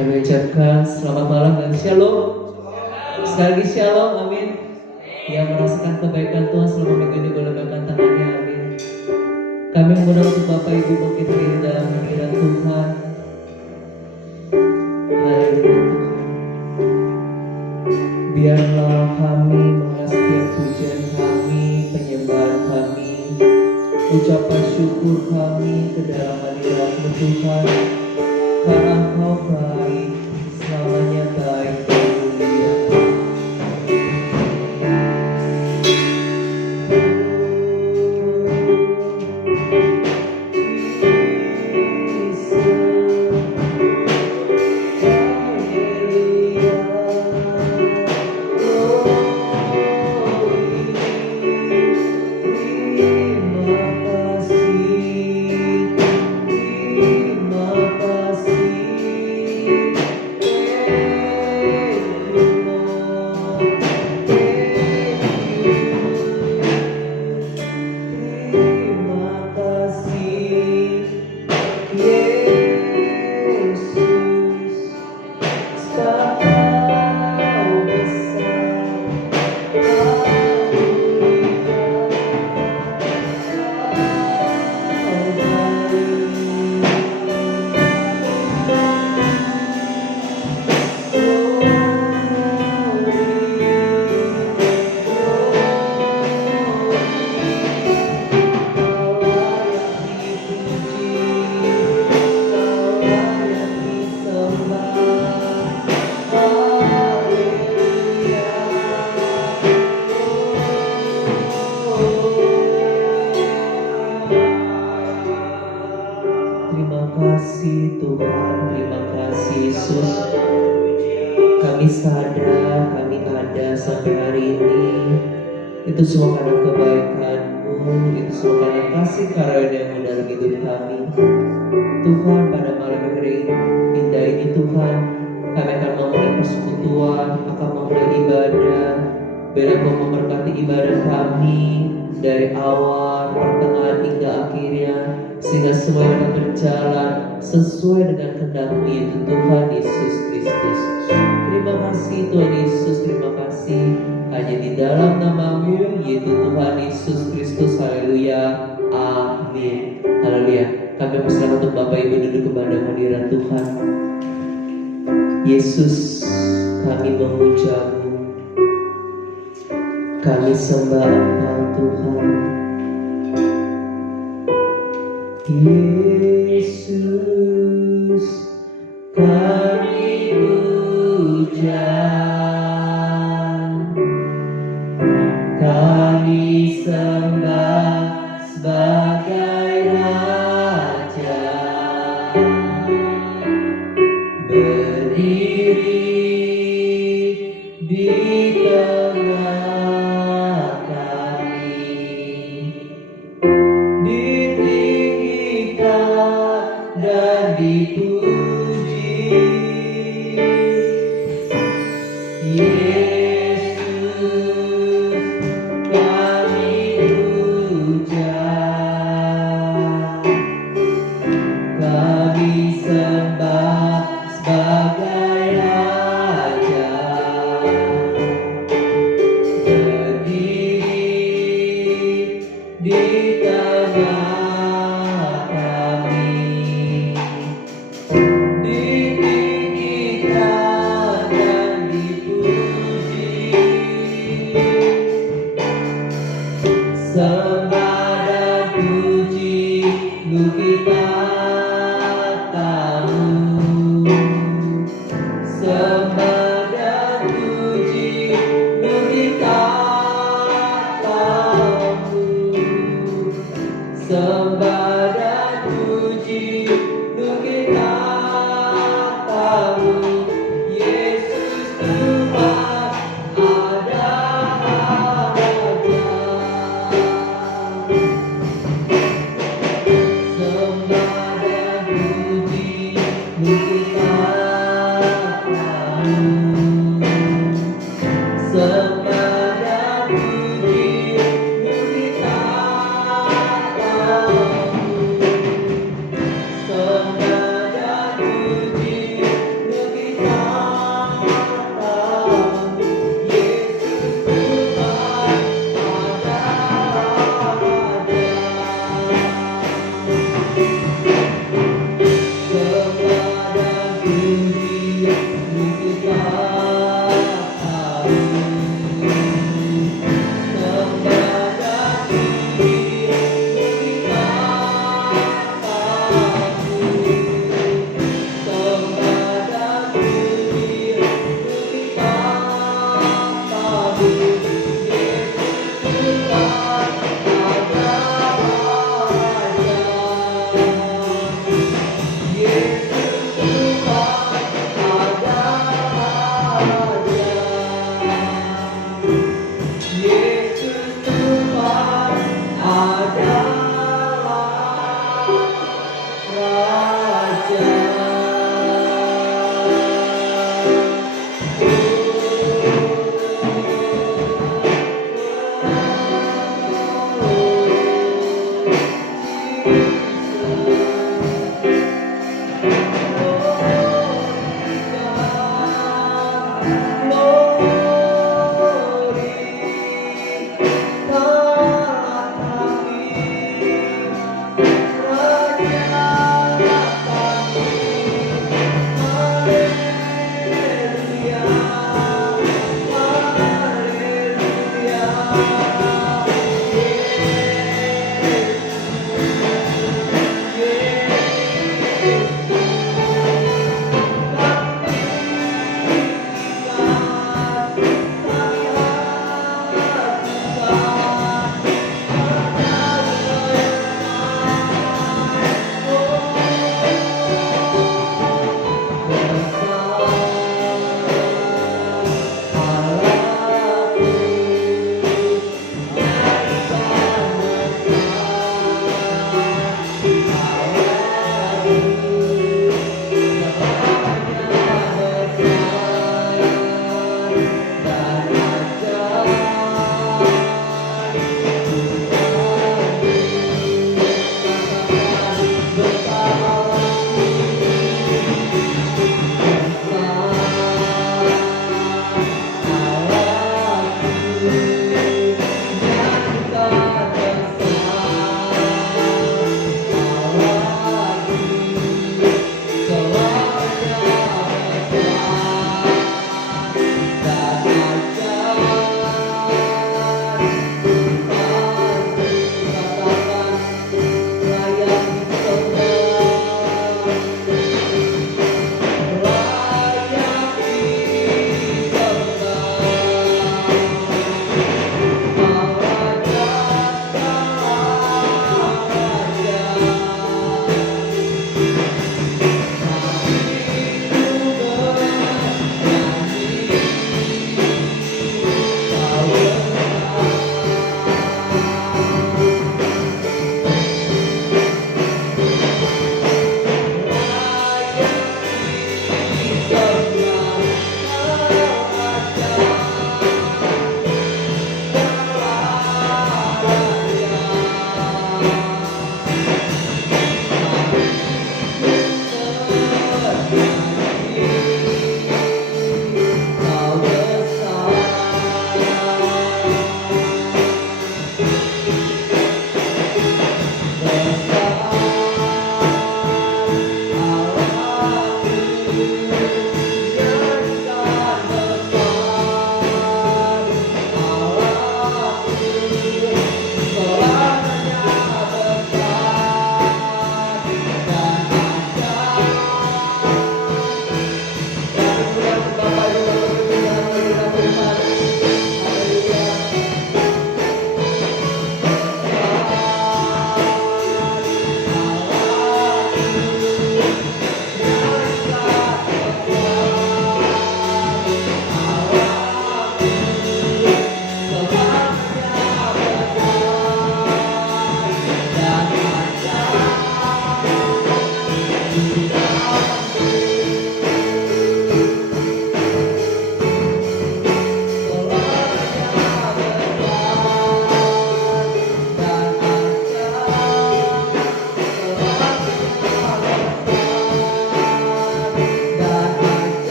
Kami ucapkan selamat malam dan shalom. Sekali lagi shalom, amin. Yang merasakan kebaikan Tuhan selama minggu ini boleh mengangkat tangannya, amin. Kami mengundang untuk Bapak Ibu bangkit berdiri dalam hadirat Tuhan. Haleluya Tuhan. Biarlah kami mengasih pujian kami, penyembahan kami, ucapan syukur kami ke dalam hadirat-Mu Tuhan. Karena Engkau baik, selamanya baik dan mulia. Terima kasih Tuhan, terima kasih Yesus. Kami sadar, kami ada sampai hari ini. Itu semua karena kebaikan-Mu, itu semua karena kasih karunia-Mu dalam hidup kami. Tuhan, pada malam hari indah ini Tuhan, kami akan memulai persekutuan, akan memulai ibadah. Biar Engkau memberkati ibadah kami dari awal, pertengahan hingga akhirnya, sehingga semua yang akan berjalan sesuai dengan kehendak-Mu, yaitu Tuhan Yesus Kristus. Terima kasih Tuhan Yesus, terima kasih. Hanya di dalam nama-Mu, yaitu Tuhan Yesus Kristus. Haleluya, amin. Haleluya. Kami persilakan untuk Bapak Ibu duduk kepada hadirat Tuhan. Yesus, kami memuja-Mu, kami sembah Engkau Tuhan. Yesus, kami puja, kami sembah sebagai Raja, berdiri di tengah kami, ditinggikan dan dipuji. Yesus, kami puja, kami sembah sebagai Raja,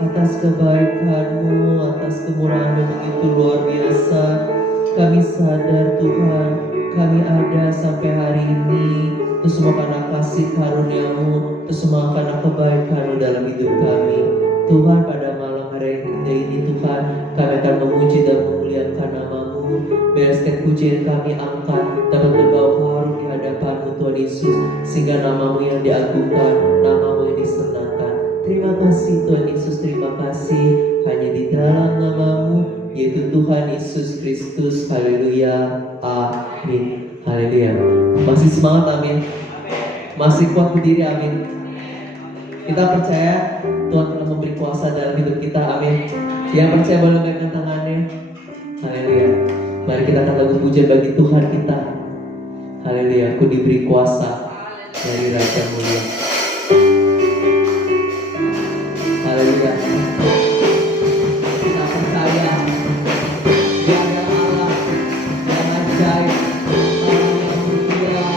atas kebaikan-Mu, atas kemurahan-Mu begitu luar biasa. Kami sadar Tuhan, kami ada sampai hari ini itu semua karena kasih karunia-Mu, itu semua karena kebaikan-Mu dalam hidup kami. Tuhan, pada malam hari ini Tuhan, kami akan memuji dan memuliakan nama-Mu. Biarkan pujian kami angkat dapat berbau harum di hadapan-Mu Tuhan Yesus, sehingga nama-Mu yang diagungkan, nama-Mu yang disenangkan. Terima kasih Tuhan Yesus, terima kasih. Hanya di dalam nama-Mu, yaitu Tuhan Yesus Kristus. Haleluya, amin. Haleluya. Masih semangat, amin. Masih kuat berdiri, amin. Kita percaya Tuhan telah memberi kuasa dalam hidup kita, amin. Yang percaya boleh memegang tangannya. Haleluya. Mari kita kata lagu pujian bagi Tuhan kita. Haleluya. Aku diberi kuasa dari Raja Mulia. Haleluya. Kita percaya Dia adalah Allah yang ajaib, Allah yang mulia.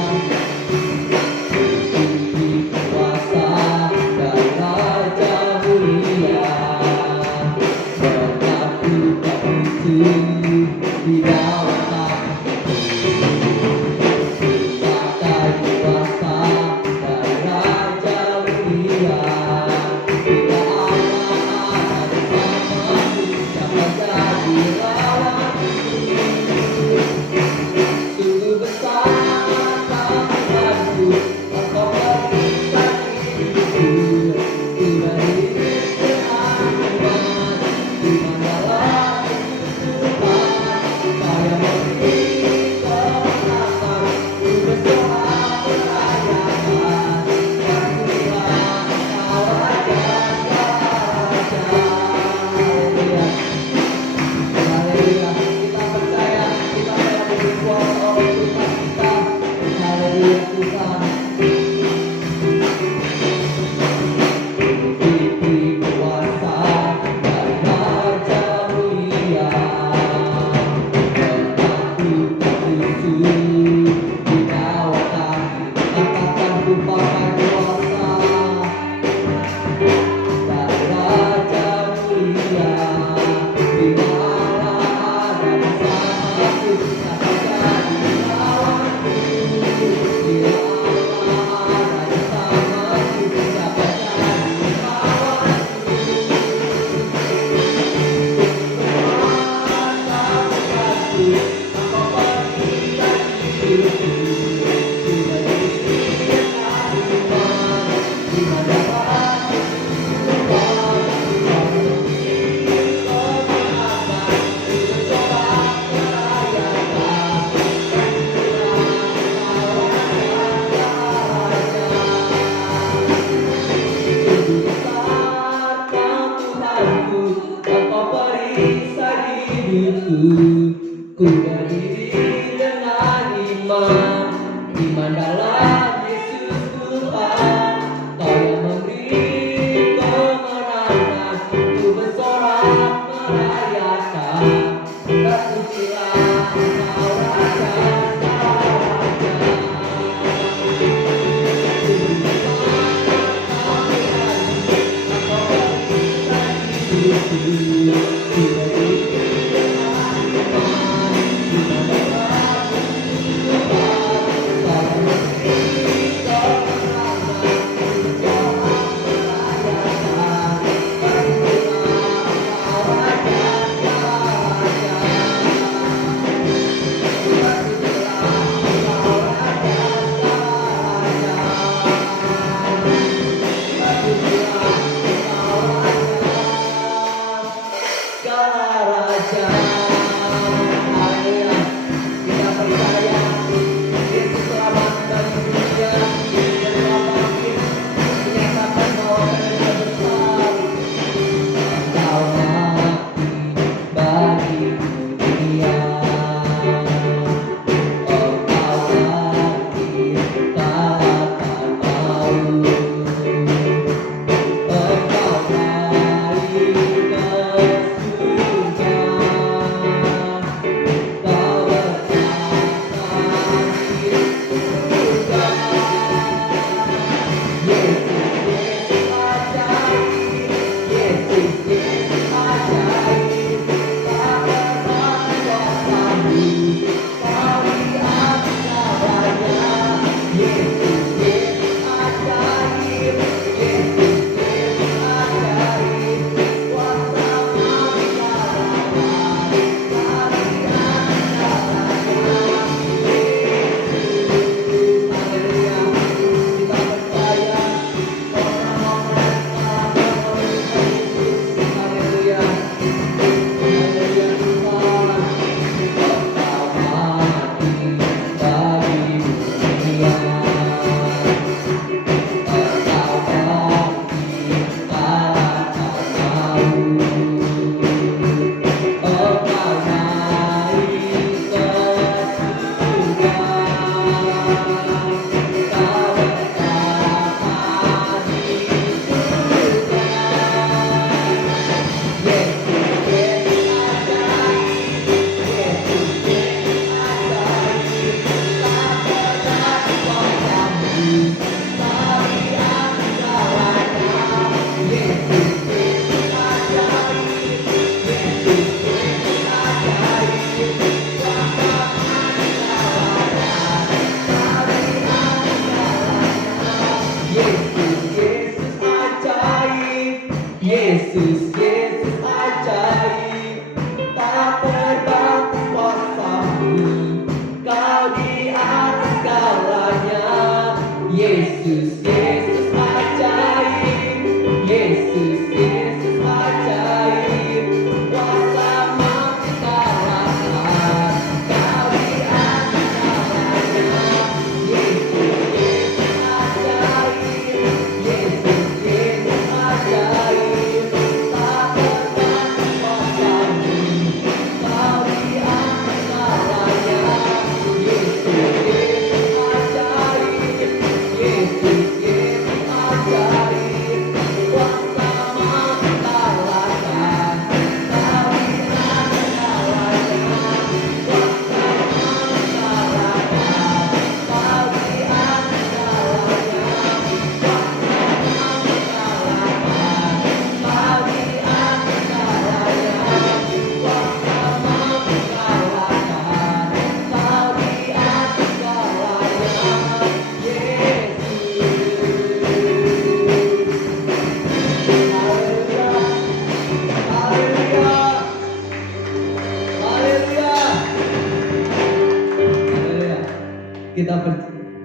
Diberi kuasa dari Raja Mulia. Berkatu tak itu di bawah kaki. Pakai kuasa dari Raja Mulia. Bila Allah ada bersamaku, siapa jadi lawanku? Sungguh besar Tuhanku, Engkau berikan hidupku. Ku berdiri dengan iman, iman dalam Tuhan. Kau yang memberi kemenangan, ku berdoa merayakan. Akulah Engkau Raja Raja. Haleluya. Haleluya. Kita percaya kita telah diberi kuasa oleh Tuhan kita. Haleluya Tuhan. Diberi kuasa dari Raja Mulia. Berkatu tertuju di bawah kaki. Katakan ku pakai kuasa dari Raja Mulia. Bila Allah ada bersamaku, siapa jadi lawanku? Bila Allah ada bersamaku, siapa jadi lawanku? Kuasa Tuhanku, Engkau berikan hidupku. Ku berdiri dengan iman, iman dalam Tuhan. Kau memberi kemenangan, ku bersorak merayakan. Sungguh besar Tuhanku, Engkau perisai hidupku. Ku berdiri dengan iman, iman dalam Yesus Tuhan. Kau yang memberi kemenangan, ku bersorak merayakan. Terpujilah Engkau Raja Raja. Sungguh besar Tuhanku, Engkau perisai hidupku. Ku berdiri dengan iman, iman dalam Tuhan. Kau yang memberi kemenangan, ku bersorak merayakan. Terpujilah Engkau Raja Raja. Terpujilah Engkau Raja Raja. Terpujilah Engkau Raja segala raja. Haleluya. Kita percaya Yesus telah mati bagi dunia. Dia telah bangkit, menyatakan bahwa Dia besar. Engkau mati bagi dunia. Engkau bangkit kalahkan maut. Engkau naik ke surga.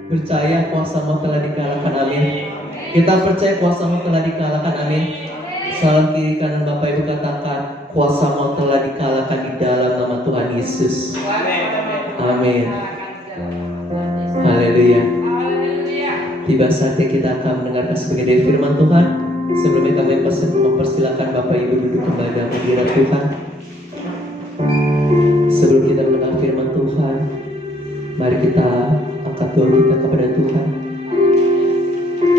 percaya kuasa-Mu telah dikalahkan, amin. Kita percaya kuasa-Mu telah dikalahkan, amin. Salah kiri kanan Bapak Ibu katakan, kuasa-Mu telah dikalahkan di dalam nama Tuhan Yesus. Amin. Haleluya. Tiba saatnya kita akan mendengarkan sebagai dari firman Tuhan. Sebelumnya kami mempersilakan Bapak Ibu duduk kembali dalam hadirat Tuhan. Sebelum kita mendengar firman Tuhan, mari kita angkat doa kita kepada Tuhan.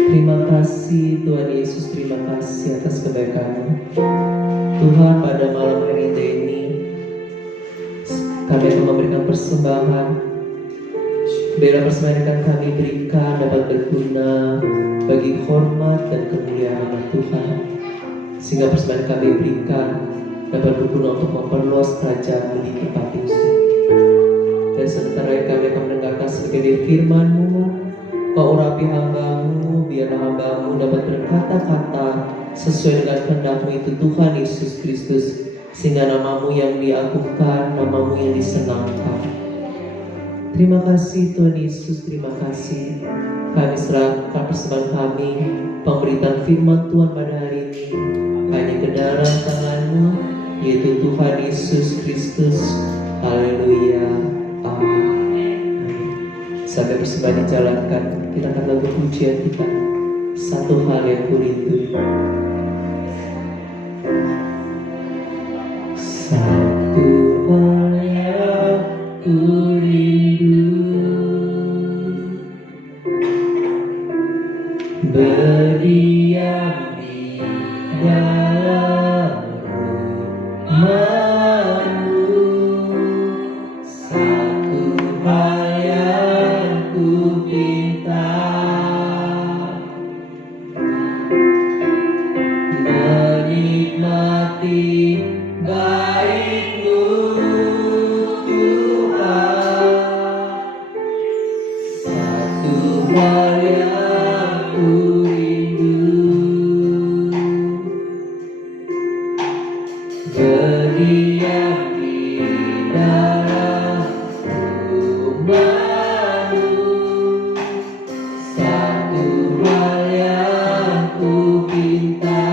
Terima kasih Tuhan Yesus, terima kasih atas kebaikan-Mu. Tuhan, pada malam hari ini kami akan memberikan persembahan. Biarlah persembahan yang kami berikan dapat berguna bagi hormat dan kemuliaan nama Tuhan, sehingga persembahan kami berikan dapat berguna untuk memperluas kerajaan di tempat ini. Dan sementara kami akan mendengarkan sebagai firman-Mu, Kau urapi hamba-Mu, biarlah hamba-Mu dapat berkata-kata sesuai dengan kehendak-Mu itu Tuhan Yesus Kristus, sehingga nama-Mu yang diagungkan, nama-Mu yang disenangkan. Terima kasih Tuhan Yesus, terima kasih. Kami serahkan persembahan kami, pemberitaan firman Tuhan pada hari ini hanya ke dalam tangan-Mu, yaitu Tuhan Yesus Kristus. Haleluya, amin. Sampai persembahan dijalankan, kita akan lagu pujian kita, Satu Hal Yang Kurindu. Satu hal yang kurindu, berdiam di dalam rumah-Mu. Satu hal yang kupinta, menikmati baik-Mu Tuhan. Satu hal yang kurindu, berdiam di dalam rumah-Mu. Satu hal yang kupinta,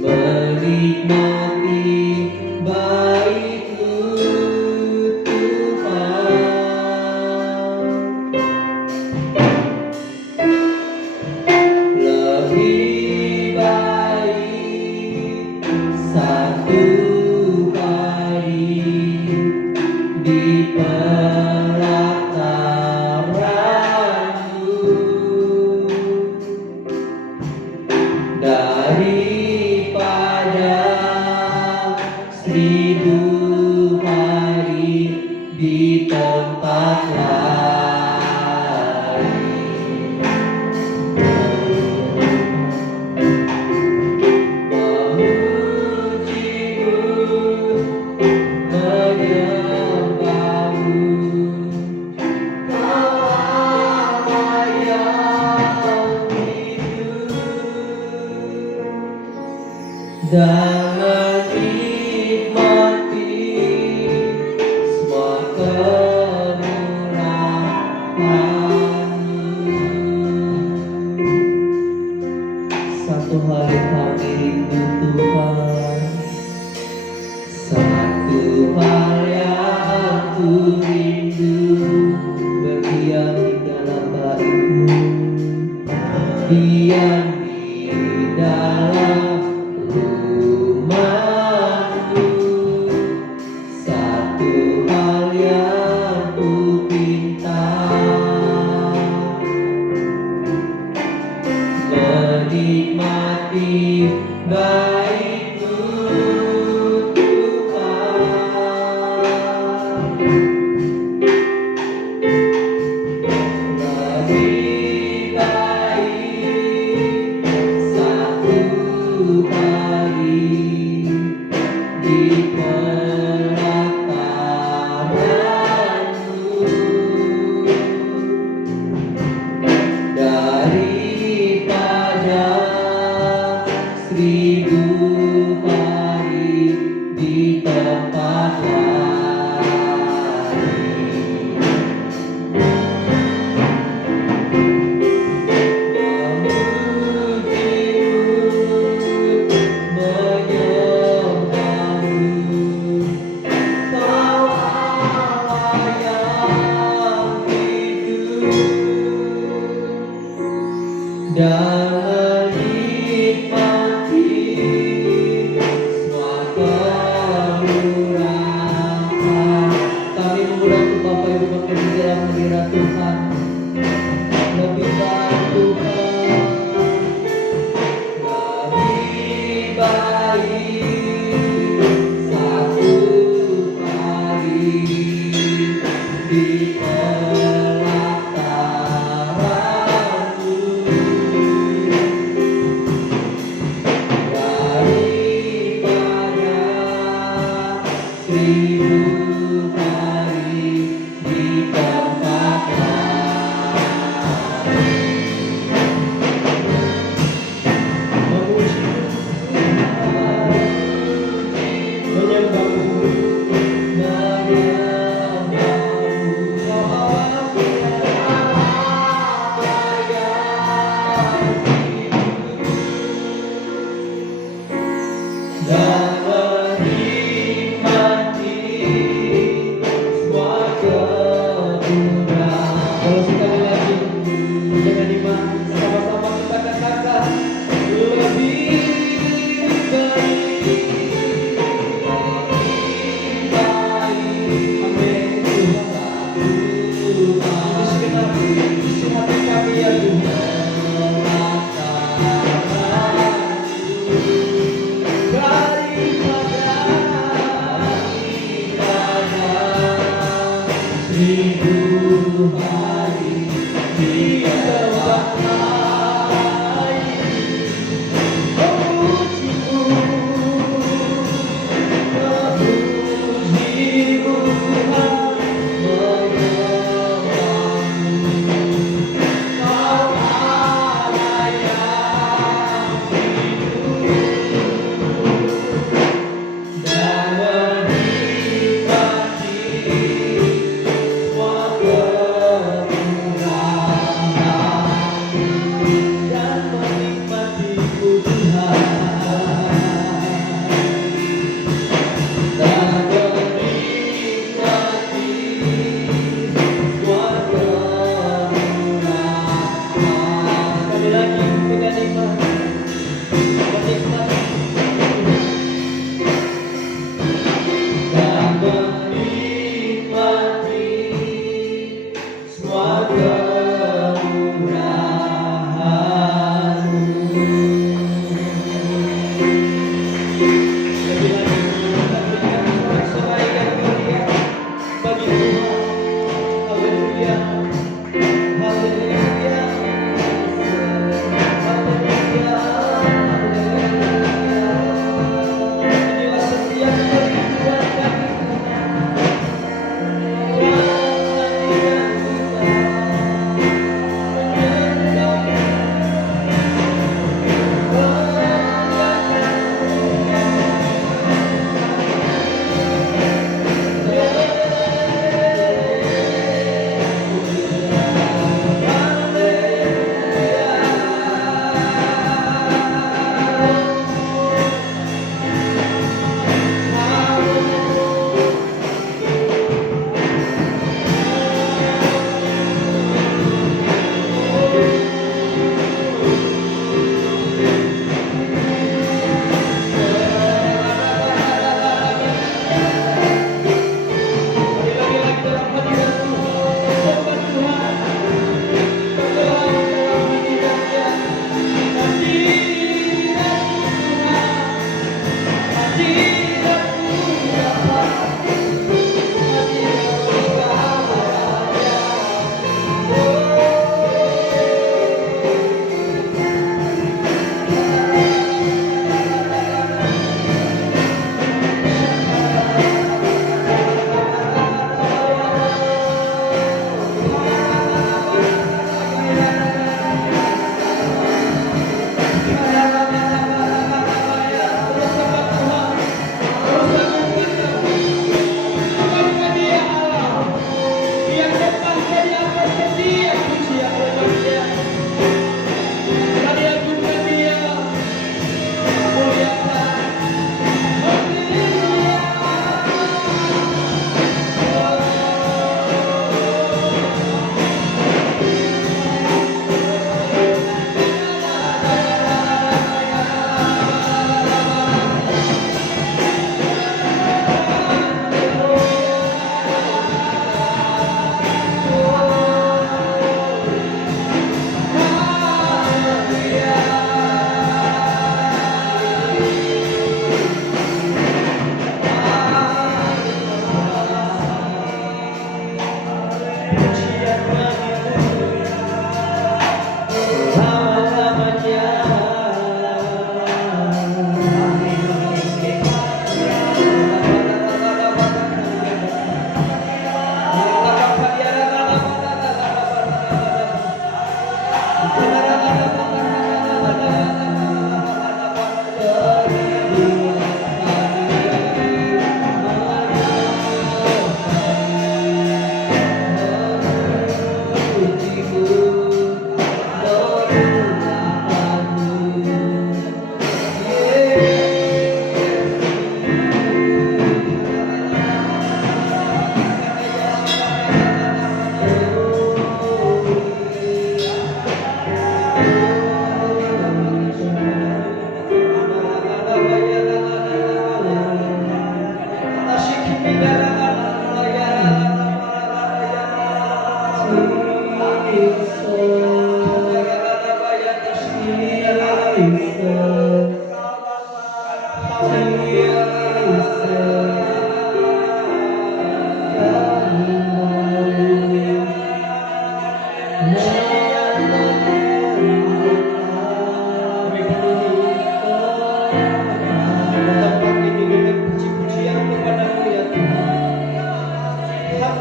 menikmati baik-Mu Tuhan. Lebih baik satu hari di pelataran-Mu daripada 1000 hari di tempat lain. Memuji-Mu, menyembah-Mu, Kau Allah yang hidup, dan menikmati semua kemurahan-Mu. Satu hal yang kami rindu Tuhan, satu hal yang aku rindu, berdiam di dalam baik-Mu, diam di dalam rumah-Mu. Satu hal yang kupinta, menikmati baik-Mu Tuhan. Lebih baik satu hari di pelataran-Mu daripada 1000 hari di tempat lain. dan menikmati semua kemudahan. Kalau sekali lagi, jangan dimana sama-sama kita katakan lebih baik, amin Tuhan. Isi hati kami ya Tuhan. Dari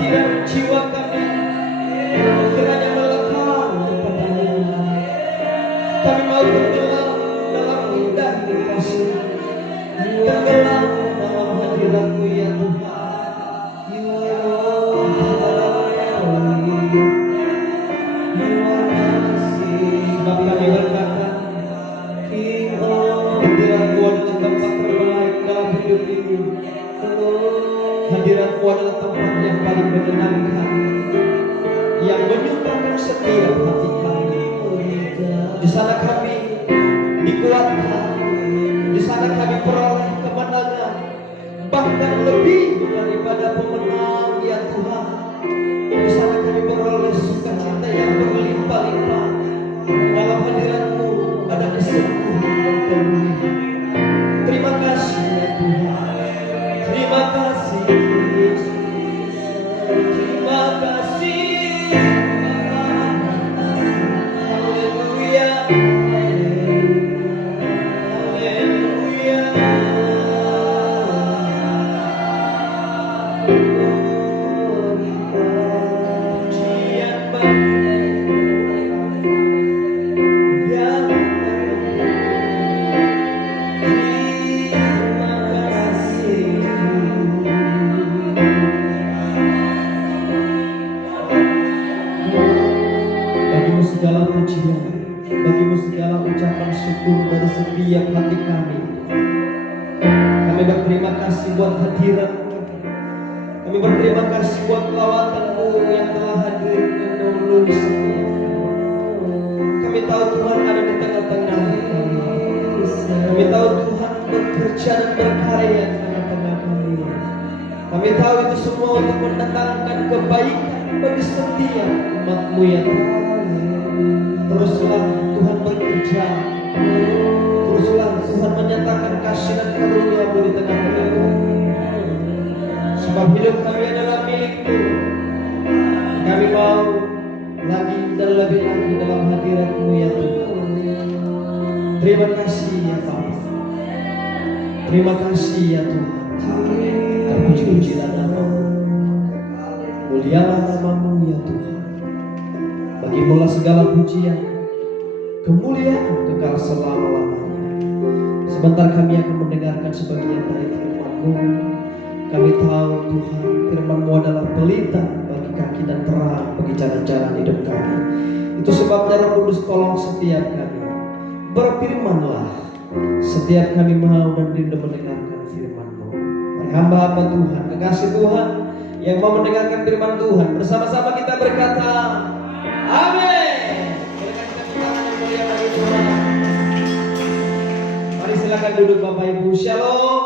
dan jiwa kami kiranya melekat kepada-Mu. Kami mau tenggelam dalam indah kasih, tenggelam dalam hadirat-Mu ya Tuhan. Sebab kami berkata, hadirat-Mu adalah tempat terbaik dalam hidup ini. Hadirat-Mu adalah tempat yang paling menyenangkan, yang menyukakan setiap hati kami. Di sana kami dikuatkan, di sana kami peroleh kemenangan, bahkan lebih daripada pemenang ya Tuhan. Di sana kami beroleh sukacita yang berlimpah-limpah. Dalam hadirat-Mu ada kesembuhan dan pemulihan. Terima kasih ya Tuhan. Terima kasih Yesus. Terima kasih. Haleluya. Haleluya. Pujian bagi yang terima kasih. Bagimu segala pujian, bagimu segala ucapan syukur dari setiap hati kami. Kami berterima kasih buat hadirat-Mu. Kami berterima kasih buat lawatan-Mu yang telah hadir dan menolong setiap kami. Kami tahu Tuhan ada di tengah-tengah kami. Kami tahu Tuhan bekerja dan berkarya di tengah-tengah kami. Kami tahu itu semua untuk mendatangkan kebaikan bagi setiap umat-Mu ya Tuhan. Teruslah Tuhan bekerja. Teruslah Tuhan menyatakan kasih dan karunia-Mu di tengah-tengah kami. Sebab hidup kami adalah milik-Mu. Kami mau lagi dan lebih lagi dalam hadirat-Mu ya Tuhan. Terima kasih ya Bapa. Terima kasih ya Tuhan. Terpuji-pujilah nama-Mu. Mulialah nama-Mu ya Tuhan. Bagimu lah segala pujian, kemuliaan kekal selama-lamanya. Sebentar kami akan mendengarkan sebagian dari firman-Mu. Kami tahu Tuhan, firman-Mu adalah pelita bagi kaki dan terang bagi jalan-jalan hidup kami. Itu sebabnya Roh Kudus tolong setiap kami. Berfirmanlah, setiap kami mau dan rindu mendengarkan firman-Mu. Mari hamba-hamba Tuhan, kekasih Tuhan yang mau mendengarkan firman Tuhan, bersama-sama kita berkata, amin. Mari silakan duduk Bapak Ibu. Shalom.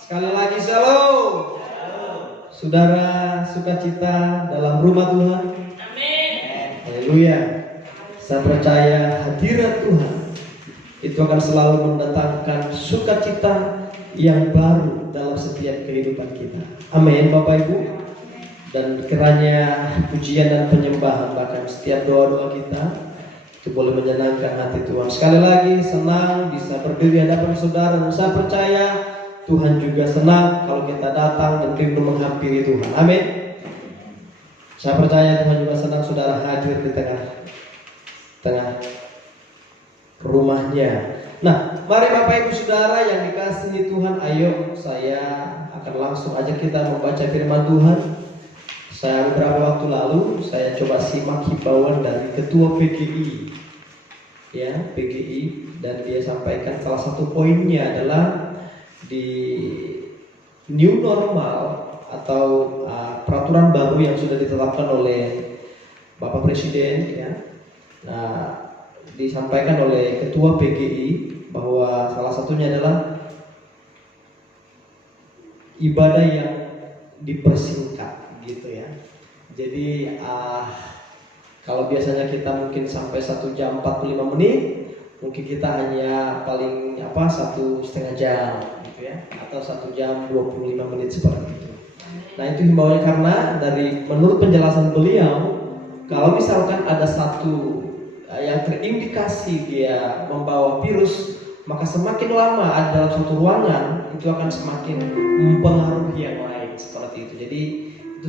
Sekali lagi shalom. Saudara sukacita dalam rumah Tuhan. Amin. Haleluya. Saya percaya hadirat Tuhan itu akan selalu mendatangkan sukacita yang baru dalam setiap kehidupan kita. Amin Bapak Ibu. Dan kiranya pujian dan penyembahan, bahkan setiap doa-doa kita itu boleh menyenangkan hati Tuhan. Sekali lagi senang bisa berdiri hadapan saudara, dan saya percaya Tuhan juga senang kalau kita datang dan rindu menghampiri Tuhan. Amin. Saya percaya Tuhan juga senang saudara hadir di tengah rumahnya. Nah, mari Bapak Ibu Saudara yang dikasihi Tuhan, ayo saya akan langsung ajak kita membaca firman Tuhan. Saya beberapa waktu lalu saya coba simak himbauan dari Ketua PGI, ya PGI, dan dia sampaikan salah satu poinnya adalah di new normal atau peraturan baru yang sudah ditetapkan oleh Bapak Presiden, ya. Nah, disampaikan oleh Ketua PGI bahwa salah satunya adalah ibadah yang dipersingkat. Gitu ya. Jadi kalau biasanya kita mungkin sampai 1 jam 45 menit, mungkin kita hanya paling 1,5 jam gitu ya, atau 1 jam 25 menit seperti itu. Nah, itu himbauannya karena menurut penjelasan beliau, kalau misalkan ada satu yang terindikasi dia membawa virus, maka semakin lama ada dalam suatu ruangan itu akan semakin mempengaruhi yang lain seperti itu. Jadi itu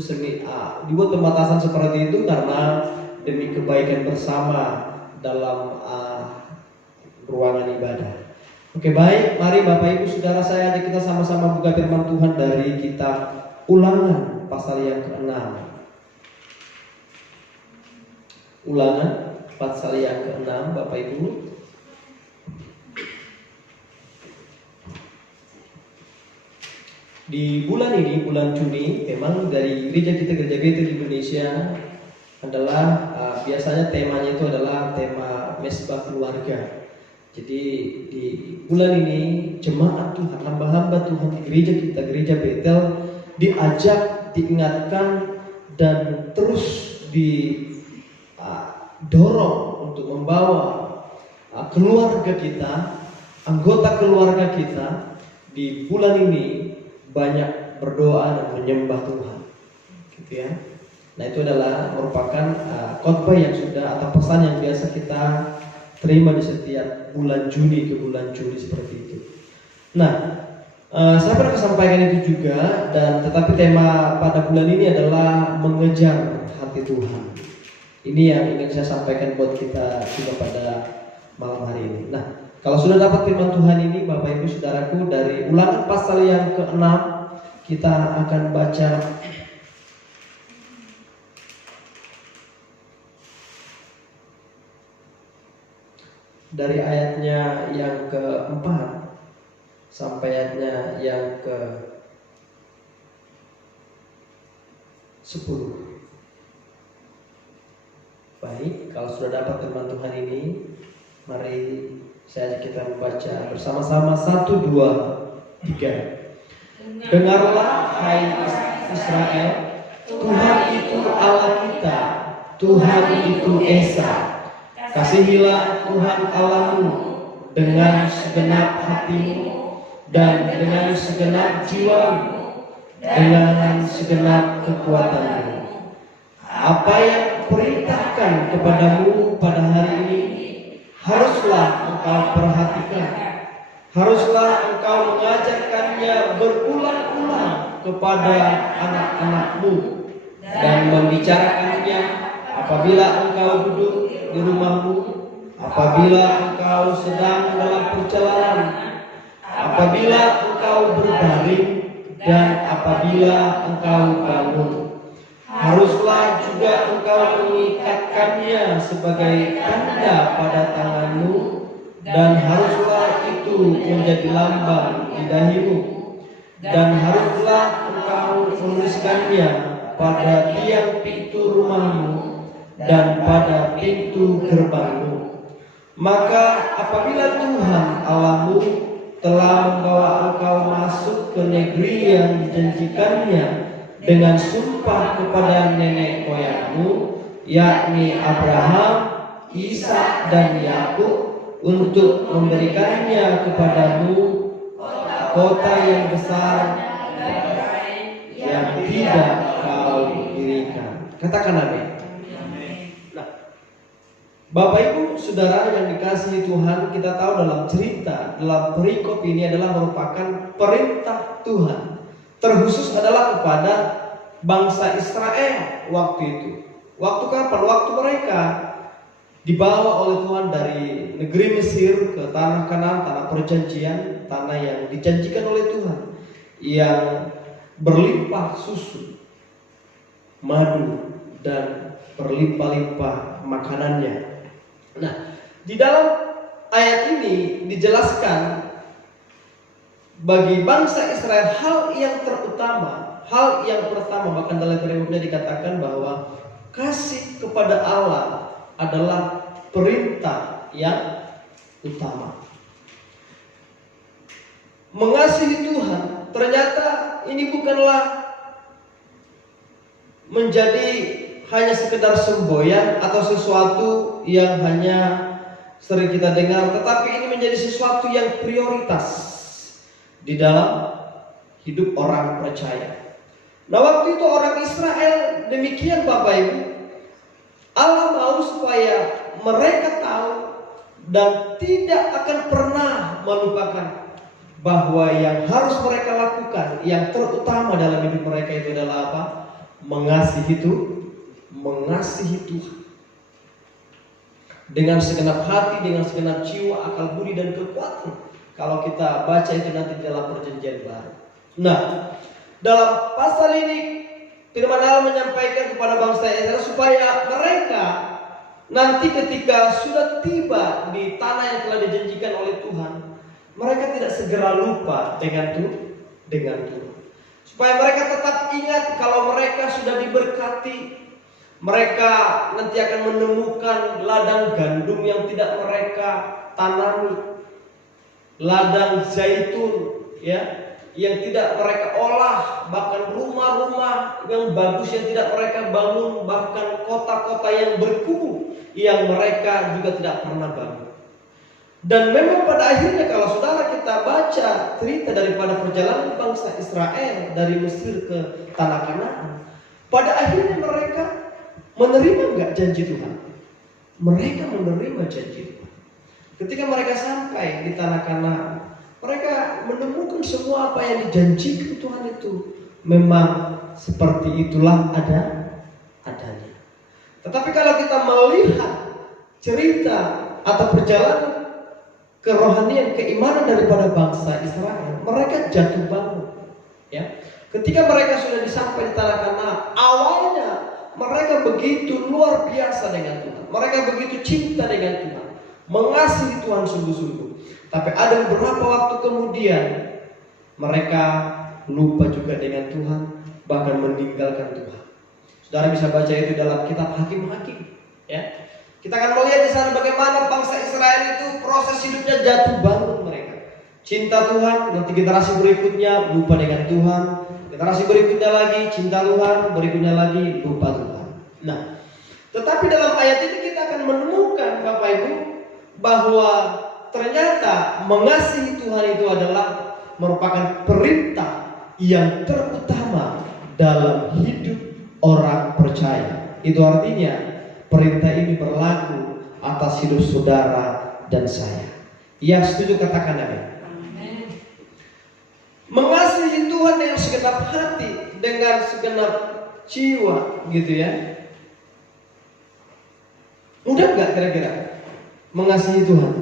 dibuat pembatasan seperti itu karena demi kebaikan bersama dalam ruangan ibadah. Oke, baik, mari Bapak Ibu Saudara saya ajak kita sama-sama buka firman Tuhan dari kitab Ulangan pasal yang ke-6. Ulangan pasal yang ke-6 Bapak Ibu. Di bulan ini, bulan Juni, memang dari gereja kita, Gereja Betel di Indonesia adalah biasanya temanya itu adalah tema mesbah keluarga. Jadi di bulan ini jemaat Tuhan, hamba-hamba Tuhan di gereja kita, Gereja Betel, diajak, diingatkan dan terus didorong untuk membawa keluarga kita, anggota keluarga kita di bulan ini banyak berdoa dan menyembah Tuhan, gitu ya. Nah, itu adalah merupakan khotbah yang sudah atau pesan yang biasa kita terima di setiap bulan Juni ke bulan Juli seperti itu. Nah, saya pernah sampaikan itu juga, dan tetapi tema pada bulan ini adalah mengejar hati Tuhan. Ini yang ingin saya sampaikan buat kita juga pada malam hari ini. Nah, kalau sudah dapat firman Tuhan ini, Bapak Ibu Saudaraku, dari Ulangan pasal yang ke-6 kita akan baca dari ayatnya yang ke-4 sampai ayatnya yang ke-10. Baik, kalau sudah dapat firman Tuhan ini, mari saya ajak kita membaca bersama-sama. 1, 2, 3. Dengarlah hai Israel, Tuhan itu Allah kita, Tuhan itu Esa. Kasihilah Tuhan Allahmu dengan segenap hatimu dan dengan segenap jiwamu, dengan segenap kekuatanmu. Apa yang perintahkan kepadamu pada hari ini haruslah engkau perhatikan, haruslah engkau mengajarkannya berulang-ulang kepada anak-anakmu dan membicarakannya apabila engkau duduk di rumahmu, apabila engkau sedang dalam perjalanan, apabila engkau berbaring, dan apabila engkau bangun. Haruslah juga engkau mengikatkannya sebagai tanda pada tanganmu, dan haruslah itu menjadi lambang di dahimu, dan haruslah engkau menuliskannya pada tiang pintu rumahmu dan pada pintu gerbangmu. Maka apabila Tuhan Allahmu telah membawa engkau masuk ke negeri yang dijanjikannya dengan sumpah kepada nenek moyangmu, yakni Abraham, Ishak dan Yakub, untuk memberikannya kepadamu kota yang besar yang tidak kau dirikan. Katakan amin. Bapak Ibu Saudara yang dikasihi Tuhan, kita tahu dalam cerita, dalam perikop ini adalah merupakan perintah Tuhan. Terkhusus adalah kepada bangsa Israel waktu itu. Waktu kapan? Waktu mereka dibawa oleh Tuhan dari negeri Mesir ke tanah Kanaan, tanah perjanjian, tanah yang dijanjikan oleh Tuhan, yang berlimpah susu, madu, dan berlimpah-limpah makanannya. Nah, di dalam ayat ini dijelaskan bagi bangsa Israel hal yang terutama, hal yang pertama, bahkan dalam perikopnya dikatakan bahwa kasih kepada Allah adalah perintah yang utama. Mengasihi Tuhan ternyata ini bukanlah menjadi hanya sekedar semboyan atau sesuatu yang hanya sering kita dengar, tetapi ini menjadi sesuatu yang prioritas di dalam hidup orang percaya. Nah, waktu itu orang Israel demikian Bapak Ibu. Allah mau supaya mereka tahu dan tidak akan pernah melupakan bahwa yang harus mereka lakukan, yang terutama dalam hidup mereka itu adalah apa? mengasihi Tuhan dengan segenap hati, dengan segenap jiwa, akal budi dan kekuatan. Kalau kita baca itu nanti dalam perjanjian baru. Nah, dalam pasal ini firman Allah menyampaikan kepada bangsa Israel supaya mereka nanti ketika sudah tiba di tanah yang telah dijanjikan oleh Tuhan, mereka tidak segera lupa dengan Tuhan. Supaya mereka tetap ingat kalau mereka sudah diberkati, mereka nanti akan menemukan ladang gandum yang tidak mereka tanami, ladang zaitun ya yang tidak mereka olah, bahkan rumah-rumah yang bagus yang tidak mereka bangun, bahkan kota-kota yang berkubu yang mereka juga tidak pernah bangun. Dan memang pada akhirnya kalau saudara kita baca cerita daripada perjalanan bangsa Israel dari Mesir ke tanah Kanaan, pada akhirnya mereka menerima enggak janji Tuhan? Mereka menerima janji Tuhan. Ketika mereka sampai di tanah Kanaan, mereka menemukan semua apa yang dijanjikan Tuhan itu memang seperti itulah adanya. Tetapi kalau kita melihat cerita atau perjalanan kerohanian, keimanan daripada bangsa Israel, mereka jatuh bangun. Ya, ketika mereka sudah sampai di tanah Kanaan, awalnya mereka begitu luar biasa dengan Tuhan. Mereka begitu cinta dengan Tuhan, mengasihi Tuhan sungguh-sungguh. Tapi ada beberapa waktu kemudian mereka lupa juga dengan Tuhan, bahkan meninggalkan Tuhan. Saudara bisa baca itu dalam kitab Hakim-Hakim. Ya, kita akan melihat di sana bagaimana bangsa Israel itu proses hidupnya jatuh bangun mereka. Cinta Tuhan, nanti generasi berikutnya lupa dengan Tuhan. Generasi berikutnya lagi cinta Tuhan, berikutnya lagi lupa Tuhan. Nah, tetapi dalam ayat ini kita akan menemukan Bapak Ibu bahwa ternyata mengasihi Tuhan itu adalah merupakan perintah yang terutama dalam hidup orang percaya. Itu artinya perintah ini berlaku atas hidup saudara dan saya. Yang setuju katakan amin. Mengasihi Tuhan dengan segenap hati, dengan segenap jiwa, gitu ya. Mudah nggak kira-kira mengasihi Tuhan?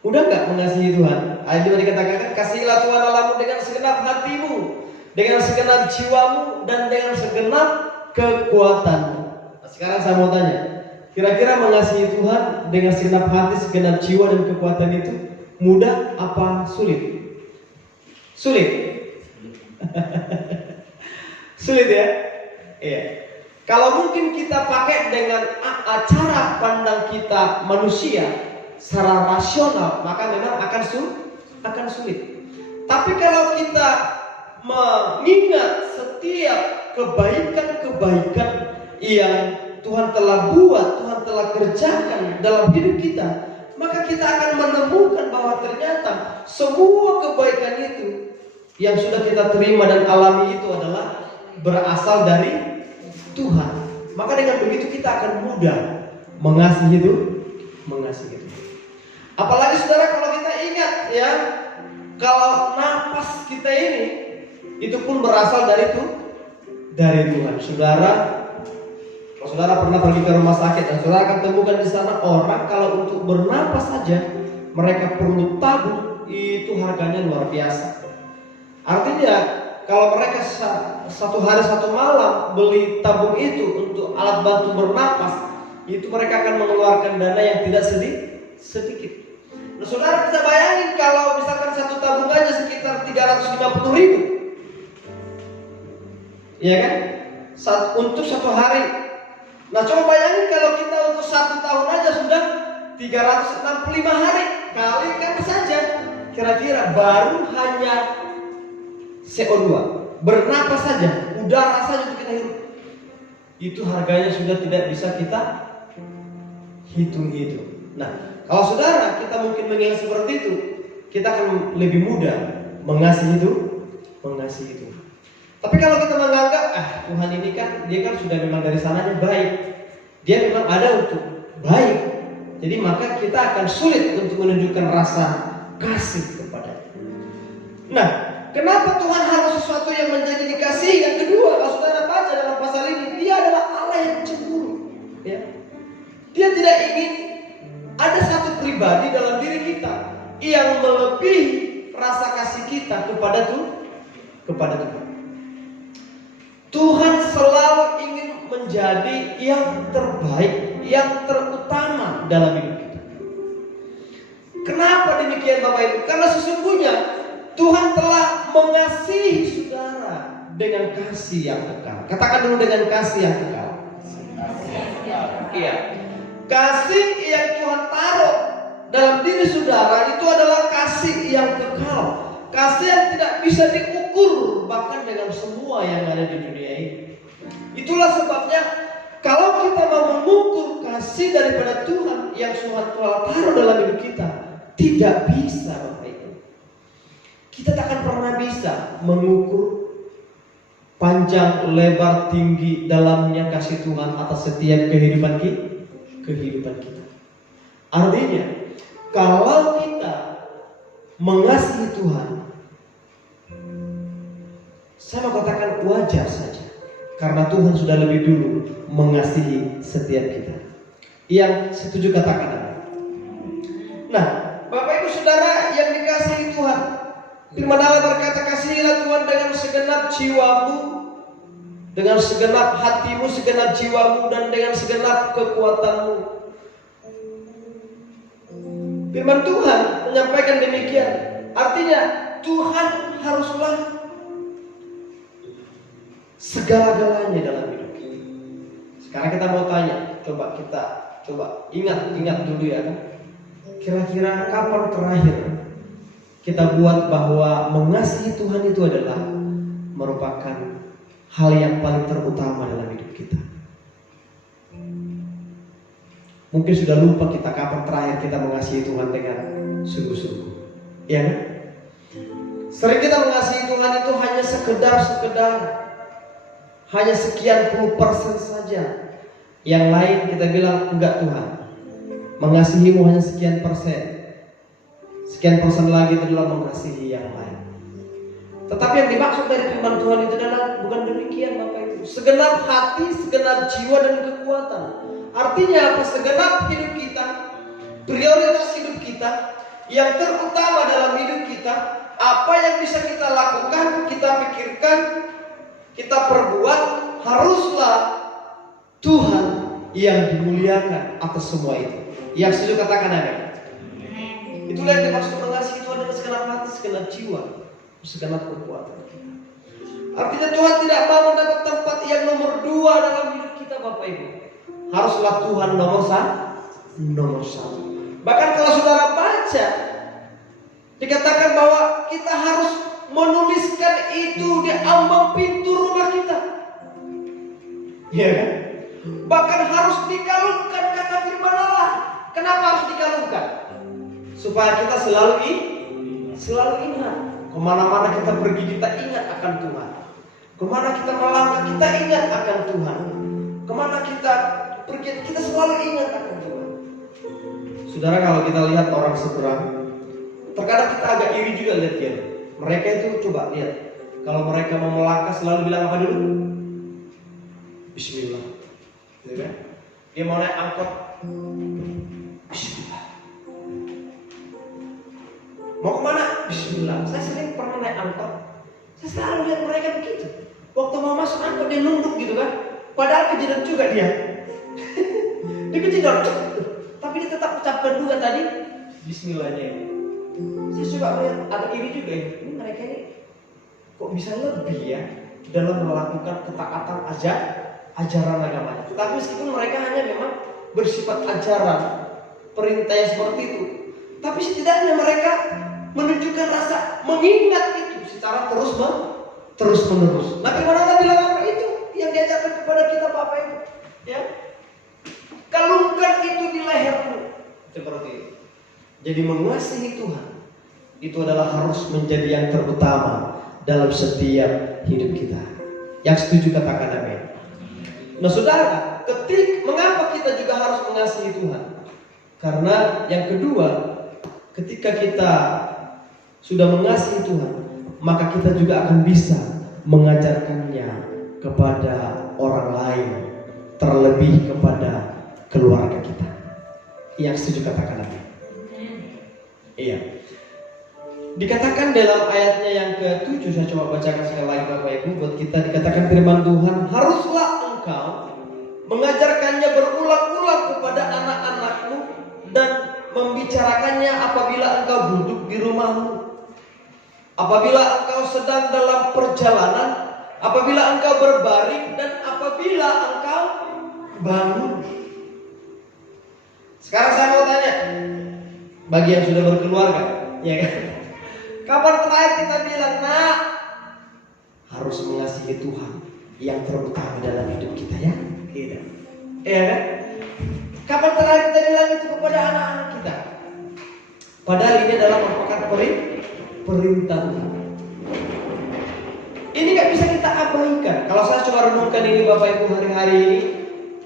Mudah nggak mengasihi Tuhan? Ayat ini dikatakan, kasihilah Tuhan Allahmu dengan segenap hatimu, dengan segenap jiwamu, dan dengan segenap kekuatanmu. Nah, sekarang saya mau tanya, kira-kira mengasihi Tuhan dengan segenap hati, segenap jiwa dan kekuatan itu mudah apa sulit? Sulit. Sulit ya? Iya. Kalau mungkin kita pakai dengan cara pandang kita manusia secara rasional, maka memang akan sulit. Tapi kalau kita mengingat setiap kebaikan-kebaikan yang Tuhan telah buat, Tuhan telah kerjakan dalam hidup kita, maka kita akan menemukan bahwa ternyata semua kebaikan itu yang sudah kita terima dan alami itu adalah berasal dari Tuhan. Maka dengan begitu kita akan mudah mengasihi itu. Apalagi saudara kalau kita ingat ya, kalau napas kita ini itu pun berasal dari Tuhan. Saudara, kalau saudara pernah pergi ke rumah sakit dan saudara akan temukan di sana orang kalau untuk bernapas saja mereka perlu tabung, itu harganya luar biasa. Artinya kalau mereka satu hari satu malam beli tabung itu untuk alat bantu bernapas, itu mereka akan mengeluarkan dana yang tidak sedikit. Nah, saudara bisa bayangin kalau misalkan satu tabung aja sekitar 350.000, ya kan? Untuk satu hari. Nah, coba bayangin kalau kita untuk 1 tahun aja sudah 365 hari, kalikan saja. Kira-kira baru hanya CO2, bernapas saja, udara saja untuk kita hidup, itu harganya sudah tidak bisa kita hitung. Nah, kalau saudara kita mungkin mengingat seperti itu, kita akan lebih mudah mengasihi itu. Tapi kalau kita menganggap Tuhan ini kan, dia kan sudah memang dari sananya baik, dia memang ada untuk baik, jadi maka kita akan sulit untuk menunjukkan rasa kasih kepadanya. Nah, kenapa Tuhan harus sesuatu yang menjadi dikasihi? Yang kedua, kalau saudara baca dalam pasal ini, Dia adalah Allah yang cemburu. Ya. Dia tidak ingin ada satu pribadi dalam diri kita yang melebihi rasa kasih kita kepada Tuhan. Tuhan selalu ingin menjadi yang terbaik, yang terutama dalam hidup kita. Kenapa demikian Bapak Ibu? Karena sesungguhnya Tuhan telah mengasihi saudara dengan kasih yang kekal. Katakan dulu, dengan kasih yang kekal. Iya. Kasih yang Tuhan taruh dalam diri saudara itu adalah kasih yang kekal. Kasih yang tidak bisa diukur bahkan dengan semua yang ada di dunia ini. Itulah sebabnya kalau kita mau mengukur kasih daripada Tuhan yang Tuhan telah taruh dalam hidup kita, tidak bisa Bapak Ibu. Kita tak akan pernah bisa mengukur panjang, lebar, tinggi, dalamnya kasih Tuhan atas setiap kehidupan kita. Artinya, kalau kita mengasihi Tuhan, saya mau katakan wajar saja, karena Tuhan sudah lebih dulu mengasihi setiap kita. Yang setuju katakan amin. Nah, Bapak Ibu Saudara yang dikasihi Tuhan, firman Allah berkata, kasihilah Tuhan dengan segenap jiwamu, dengan segenap hatimu, segenap jiwamu, dan dengan segenap kekuatanmu. Firman Tuhan menyampaikan demikian. Artinya Tuhan haruslah segala-galanya dalam hidup kita. Sekarang kita mau tanya, coba ingat dulu ya. Kira-kira kapan terakhir kita buat bahwa mengasihi Tuhan itu adalah merupakan hal yang paling terutama dalam hidup kita? Mungkin sudah lupa kita kapan terakhir kita mengasihi Tuhan dengan sungguh-sungguh. Ya kan? Sering kita mengasihi Tuhan itu hanya sekedar hanya sekian puluh persen saja. Yang lain kita bilang, enggak Tuhan, mengasihimu hanya sekian persen. Sekian persen lagi itu adalah mengasihi yang lain. Tetapi yang dimaksud dari firman Tuhan itu adalah bukan demikian Bapak Ibu. Segenap hati, segenap jiwa dan kekuatan. Artinya apa? Segenap hidup kita, prioritas hidup kita, yang terutama dalam hidup kita, apa yang bisa kita lakukan, kita pikirkan, kita perbuat, haruslah Tuhan yang dimuliakan atas semua itu. Yang setuju katakan amin. Itulah yang dimaksud mengasihi Tuhan dengan segenap hati, segenap jiwa, segenap kekuatan kita. Artinya Tuhan tidak mau mendapat tempat yang nomor 2 dalam hidup kita Bapak Ibu. Haruslah Tuhan nomor 1. Bahkan kalau saudara baca, dikatakan bahwa kita harus menuliskan itu di ambang pintu rumah kita. Ya kan? Bahkan harus dikalungkan kata firman Allah. Kenapa harus dikalungkan? Supaya kita selalu ingat. Kemana-mana kita pergi, kita ingat akan Tuhan. Kemana kita melangkah, kita ingat akan Tuhan. Kemana kita pergi, kita selalu ingat akan Tuhan. Saudara, kalau kita lihat orang seberang, terkadang kita agak iri juga lihat dia. Mereka itu coba lihat, kalau mereka mau melangkah selalu bilang apa dulu? Bismillah. Gitu kan? Dia mau naik angkot, Bismillah. Mau kemana? Bismillah. Saya sering pernah naik angkot, saya selalu lihat mereka begitu. Waktu mau masuk angkot dia nunduk gitu kan. Padahal kejadian juga dia. Dia kejadian, tapi dia tetap ucapkan juga tadi Bismillahnya. Saya coba melihat agak iri juga ya. Ini mereka ini kok bisa lebih ya dalam melakukan ketaatan ajaran agamanya. Tetapi meskipun mereka hanya memang bersifat ajaran, perintah yang seperti itu, tapi setidaknya mereka menunjukkan rasa mengingat itu secara terus menerus. Nah, firman Allah bilang apa itu yang diajarkan kepada kita Bapak Ibu? Ya, kalungkan itu di lehermu. Seperti itu. Jadi mengasihi Tuhan itu adalah harus menjadi yang terutama dalam setiap hidup kita. Yang setuju katakan amin. Nah saudara, mengapa kita juga harus mengasihi Tuhan? Karena yang kedua, ketika kita sudah mengasihi Tuhan, maka kita juga akan bisa mengajarkannya kepada orang lain, terlebih kepada keluarga kita. Yang setuju katakan amin. Iya. Dikatakan dalam ayatnya yang ke-7, saya coba bacakan sekali lagi Bapak Ibu buat kita. Dikatakan firman Tuhan, haruslah engkau mengajarkannya berulang-ulang kepada anak-anakmu dan membicarakannya apabila engkau duduk di rumahmu, apabila engkau sedang dalam perjalanan, apabila engkau berbaring, dan apabila engkau bangun. Sekarang saya mau tanya, bagi yang sudah berkeluarga, ya kan? Kapan terakhir kita bilang, nak, harus mengasihi Tuhan yang terutama dalam hidup kita, ya? Gitu. Ya kan? Kapan terakhir kita bilang itu kepada anak-anak kita? Padahal ini adalah merupakan perintah Tuhan. Ini gak bisa kita abaikan. Kalau saya coba renungkan ini Bapak Ibu hari-hari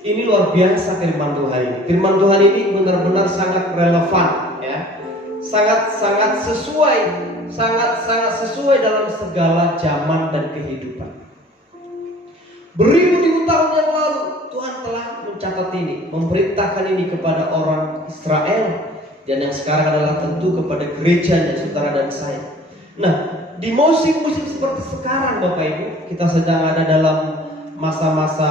ini luar biasa firman Tuhan ini. Firman Tuhan ini benar-benar sangat relevan, ya. Sangat-sangat sesuai, sangat-sangat sesuai dalam segala zaman dan kehidupan. Beribu-ribu tahun yang lalu Tuhan telah mencatat ini, memerintahkan ini kepada orang Israel, dan yang sekarang adalah tentu kepada gerejanya, saudara dan saya. Nah, di musim-musim seperti sekarang Bapak Ibu, kita sedang ada dalam masa-masa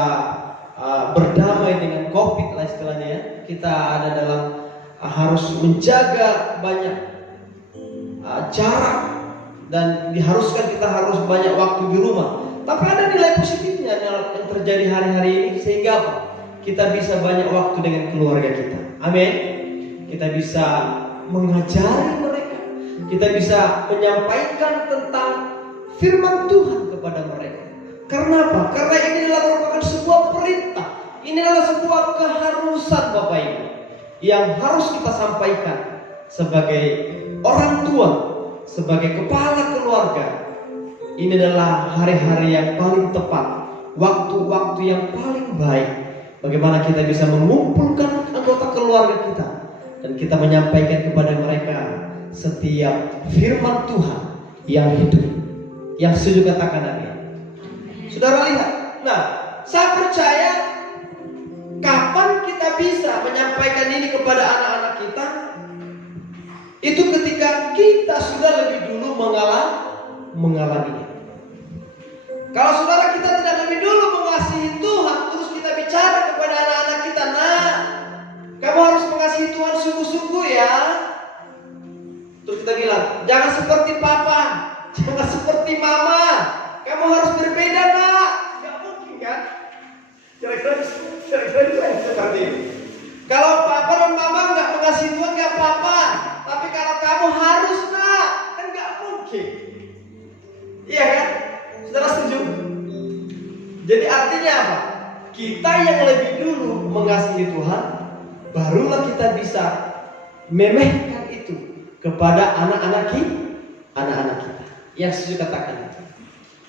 berdamai dengan COVID lah istilahnya, ya. Kita ada dalam harus menjaga banyak jarak, dan diharuskan kita harus banyak waktu di rumah. Tapi ada nilai positifnya yang terjadi hari-hari ini, sehingga apa? Kita bisa banyak waktu dengan keluarga kita. Amin. Kita bisa mengajari mereka, kita bisa menyampaikan tentang firman Tuhan kepada mereka. Karena apa? Karena ini adalah merupakan sebuah perintah. Ini adalah sebuah keharusan Bapak Ibu yang harus kita sampaikan sebagai orang tua, sebagai kepala keluarga. Ini adalah hari-hari yang paling tepat, waktu-waktu yang paling baik. Bagaimana kita bisa mengumpulkan anggota keluarga kita dan kita menyampaikan kepada mereka setiap firman Tuhan yang hidup. Yang setuju katakan amin. Saudara lihat, nah, saya percaya kapan kita bisa menyampaikan ini kepada anak-anak kita, itu ketika kita sudah lebih dulu mengalaminya. Kalau saudara kita tidak lebih dulu mengasihi Tuhan, terus kita bicara kepada anak-anak kita, nah, kamu harus mengasihi Tuhan sungguh-sungguh ya. Terus kita bilang, jangan seperti papa, jangan seperti mama, kamu harus berbeda nak. Gak mungkin kan? Kira-kira seperti ini. Kalau papa dan mama gak mengasihi Tuhan gak apa-apa, tapi kalau kamu harus nak, kan gak mungkin. Iya kan? Saudara setuju? Jadi artinya apa? Kita yang lebih dulu mengasihi Tuhan, barulah kita bisa memehkan itu kepada anak-anak kita. Yang setuju katakan.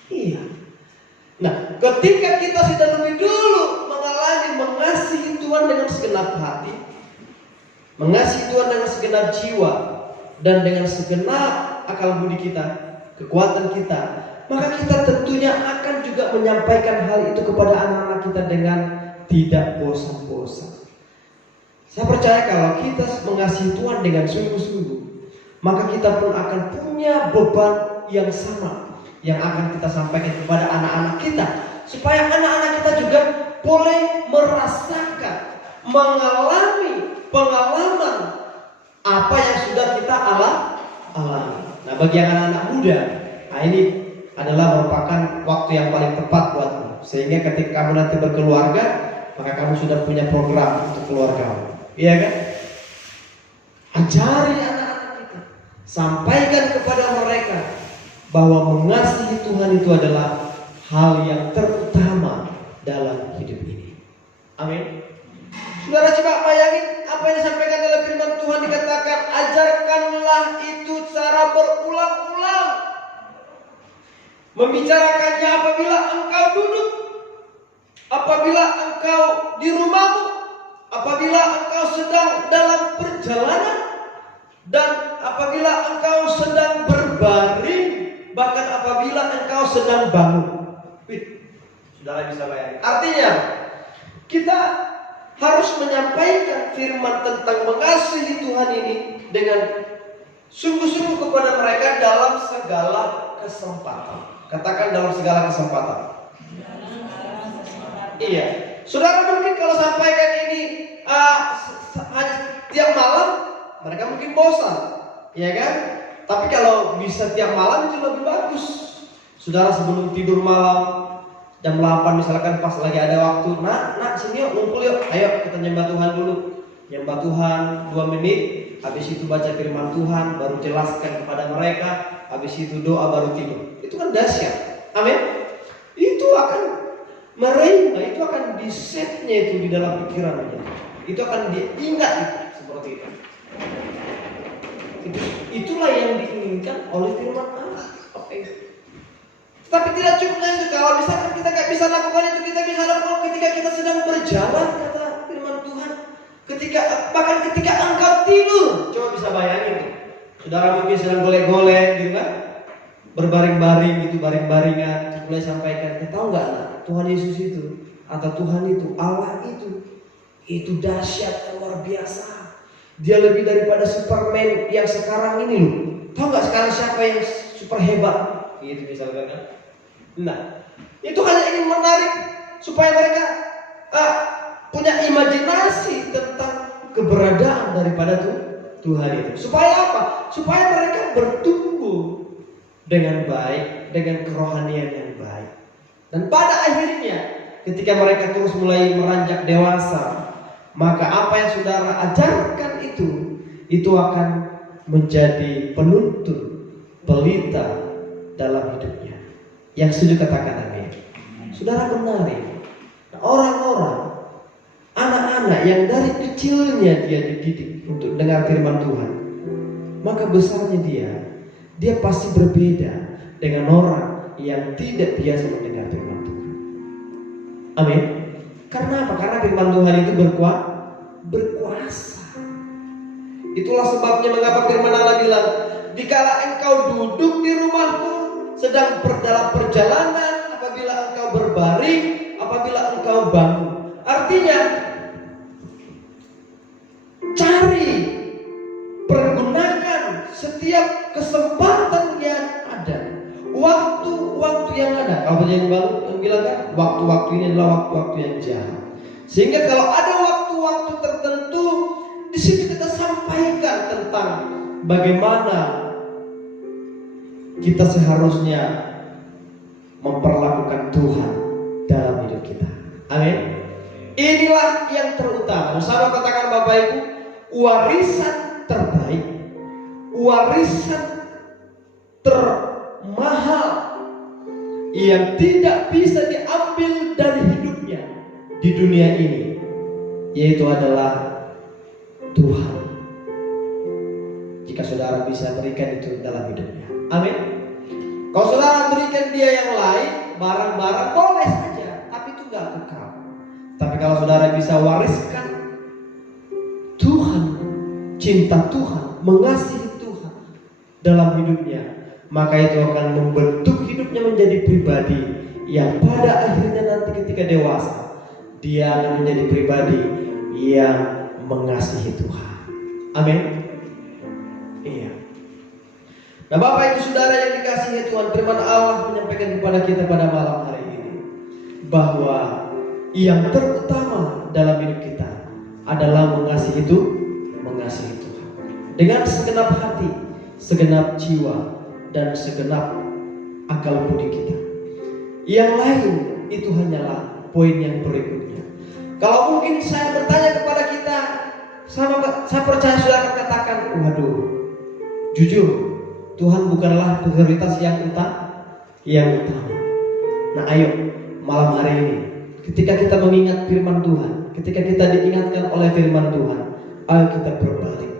Iya. Nah, ketika kita sudah lebih dulu mengalami mengasihi Tuhan dengan segenap hati, mengasihi Tuhan dengan segenap jiwa, dan dengan segenap akal budi kita, kekuatan kita, maka kita tentunya akan juga menyampaikan hal itu kepada anak-anak kita dengan tidak bosan-bosan. Saya percaya kalau kita mengasihi Tuhan dengan sungguh-sungguh, maka kita pun akan punya beban yang sama yang akan kita sampaikan kepada anak-anak kita, supaya anak-anak kita juga boleh merasakan, mengalami pengalaman apa yang sudah kita alami. Nah, bagi anak-anak muda, nah ini adalah merupakan waktu yang paling tepat buatmu, sehingga ketika kamu nanti berkeluarga, maka kamu sudah punya program untuk keluarga. Iya kan? Ajari anak-anak kita, sampaikan kepada mereka bahwa mengasihi Tuhan itu adalah hal yang terutama dalam hidup ini. Amin. Saudara coba bayangin apa yang disampaikan dalam firman Tuhan, dikatakan ajarkanlah itu secara berulang-ulang, membicarakannya apabila engkau duduk, apabila engkau di rumahmu, apabila engkau sedang dalam perjalanan, dan apabila engkau sedang berbaring, bahkan apabila engkau sedang bangun. Saudara bisa bayangin. Artinya, kita harus menyampaikan firman tentang mengasihi Tuhan ini dengan sungguh-sungguh kepada mereka dalam segala kesempatan. Katakan dalam segala kesempatan. Iya. Saudara mungkin kalau sampaikan ini tiap malam, mereka mungkin bosan, ya kan? Tapi kalau bisa tiap malam itu lebih bagus. Saudara sebelum tidur malam jam 8 misalkan pas lagi ada waktu, nak sini yuk ngumpul yuk, ayo kita nyembah Tuhan dulu. Nyembah Tuhan 2 menit, habis itu baca firman Tuhan, baru jelaskan kepada mereka, habis itu doa baru tidur. Itu kan dahsyat. Amin. Itu akan mereka, itu akan disetnya itu di dalam pikirannya. Itu akan diingat itu, seperti itu. Itulah yang diinginkan oleh firman Allah. Oke. Tapi tidak cukupnya itu. Kalau misalkan kita nggak bisa lakukan itu, kita bisa lakukan ketika kita sedang berjalan, kata firman Tuhan. Bahkan ketika engkau tidur, coba bisa bayangin. Saudara mungkin sedang golek-golek, gitu kan? Berbaring-baring gitu, baring-baringan. Mulai sampaikan, tahu nggak lah, Tuhan Yesus itu atau Tuhan itu, Allah itu dahsyat dan luar biasa. Dia lebih daripada Superman yang sekarang ini loh. Tahu nggak sekarang siapa yang super hebat? Gitu misalkan kan. Nah, itu hanya ingin menarik supaya mereka punya imajinasi tentang keberadaan daripada Tuhan itu. Supaya apa? Supaya mereka bertumbuh dengan baik, dengan kerohanian yang baik. Dan pada akhirnya ketika mereka terus mulai meranjak dewasa, maka apa yang saudara ajarkan itu akan menjadi penuntun, pelita dalam hidupnya. Yang setuju katakan amin. Saudara benar ya? Orang-orang, anak-anak yang dari kecilnya dia dididik untuk dengar firman Tuhan, maka besarnya dia pasti berbeda dengan orang yang tidak biasa mendengar firman Tuhan. Amin. Karena apa? Karena firman Tuhan itu berkuasa. Itulah sebabnya mengapa firman Allah bilang, dikala engkau duduk di rumahmu, sedang dalam perjalanan, apabila engkau berbaring, apabila engkau bangun. Artinya, pergunakan setiap kesempatan yang ada, waktu-waktu yang ada. Kalau yang bilang kan, waktu-waktu ini adalah waktu-waktu yang jahat. Sehingga kalau ada waktu-waktu tertentu, di situ kita sampaikan tentang bagaimana kita seharusnya memperlakukan Tuhan dalam hidup kita. Amin. Inilah yang terutama. Bersama katakan Bapak Ibu, warisan terbaik, warisan termahal yang tidak bisa diambil dari hidupnya di dunia ini, yaitu adalah Tuhan. Jika saudara bisa berikan itu dalam hidupnya, amin. Kalau saudara berikan dia yang lain, barang-barang boleh saja, tapi itu gak kekal. Tapi kalau saudara bisa wariskan Tuhan, cinta Tuhan, mengasihi Tuhan dalam hidupnya, maka itu akan membentuk hidupnya menjadi pribadi yang pada akhirnya nanti ketika dewasa, dia akan menjadi pribadi yang mengasihi Tuhan. Amin. Iya. Nah, Bapak Ibu Saudara yang dikasihi Tuhan, firman Allah menyampaikan kepada kita pada malam hari ini bahwa yang terutama dalam hidup kita adalah mengasihi Tuhan dengan segenap hati, segenap jiwa, dan segenap akal budi kita. Yang lain itu hanyalah poin yang berikutnya. Kalau mungkin saya bertanya kepada kita, saya percaya saudara akan katakan, waduh, jujur, Tuhan bukanlah prioritas yang utama. Nah, ayo malam hari ini, ketika kita mengingat firman Tuhan, ketika kita diingatkan oleh firman Tuhan, ayo kita berbalik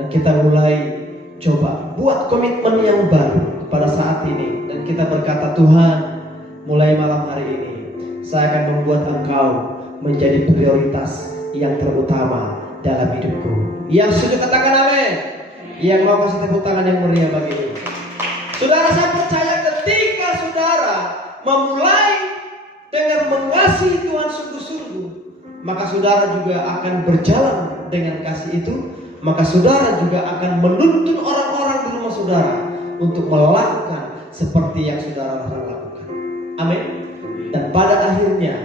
dan kita mulai coba buat komitmen yang baru pada saat ini, dan kita berkata, Tuhan, mulai malam hari ini saya akan membuat Engkau menjadi prioritas yang terutama dalam hidupku. Yang setuju katakan amin. Yang mau kasih tepuk tangan yang meriah bagi ini. Saudara, saya percaya ketika saudara memulai dengan mengasihi Tuhan sungguh-sungguh, maka saudara juga akan berjalan dengan kasih itu. Maka saudara juga akan menuntun orang-orang di rumah saudara untuk melakukan seperti yang saudara lakukan. Amin. Dan pada akhirnya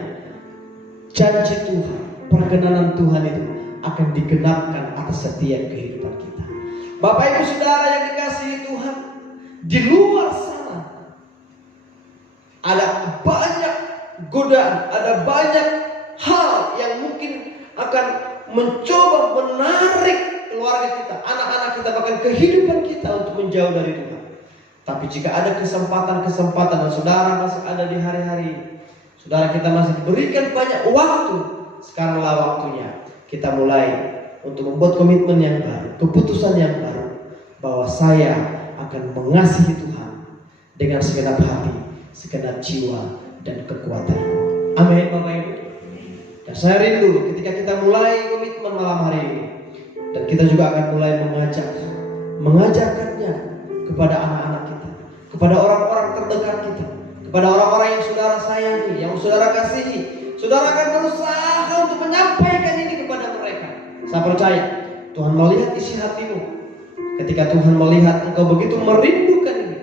janji Tuhan, perkenanan Tuhan itu akan digenapkan atas setiap kehidupan kita. Bapak Ibu Saudara yang dikasihi Tuhan, di luar sana ada banyak godaan, ada banyak hal yang mungkin akan mencoba menarik keluarga kita, anak-anak kita, bahkan kehidupan kita untuk menjauh dari Tuhan. Tapi jika ada kesempatan-kesempatan dan saudara masih ada di hari-hari ini, saudara kita masih diberikan banyak waktu, sekaranglah waktunya kita mulai untuk membuat komitmen yang baru, keputusan yang baru, bahwa saya akan mengasihi Tuhan dengan segenap hati, segenap jiwa, dan kekuatanku. Amin, Bapak Ibu. Dan saya rindu ketika kita mulai komitmen malam hari ini, dan kita juga akan mulai mengajarkannya kepada anak-anak kita, kepada orang-orang terdekat kita, kepada orang-orang yang saudara sayangi, yang saudara kasihi. Saudara akan berusaha untuk menyampaikan ini kepada mereka. Saya percaya Tuhan melihat isi hatimu. Ketika Tuhan melihat engkau begitu merindukan ini,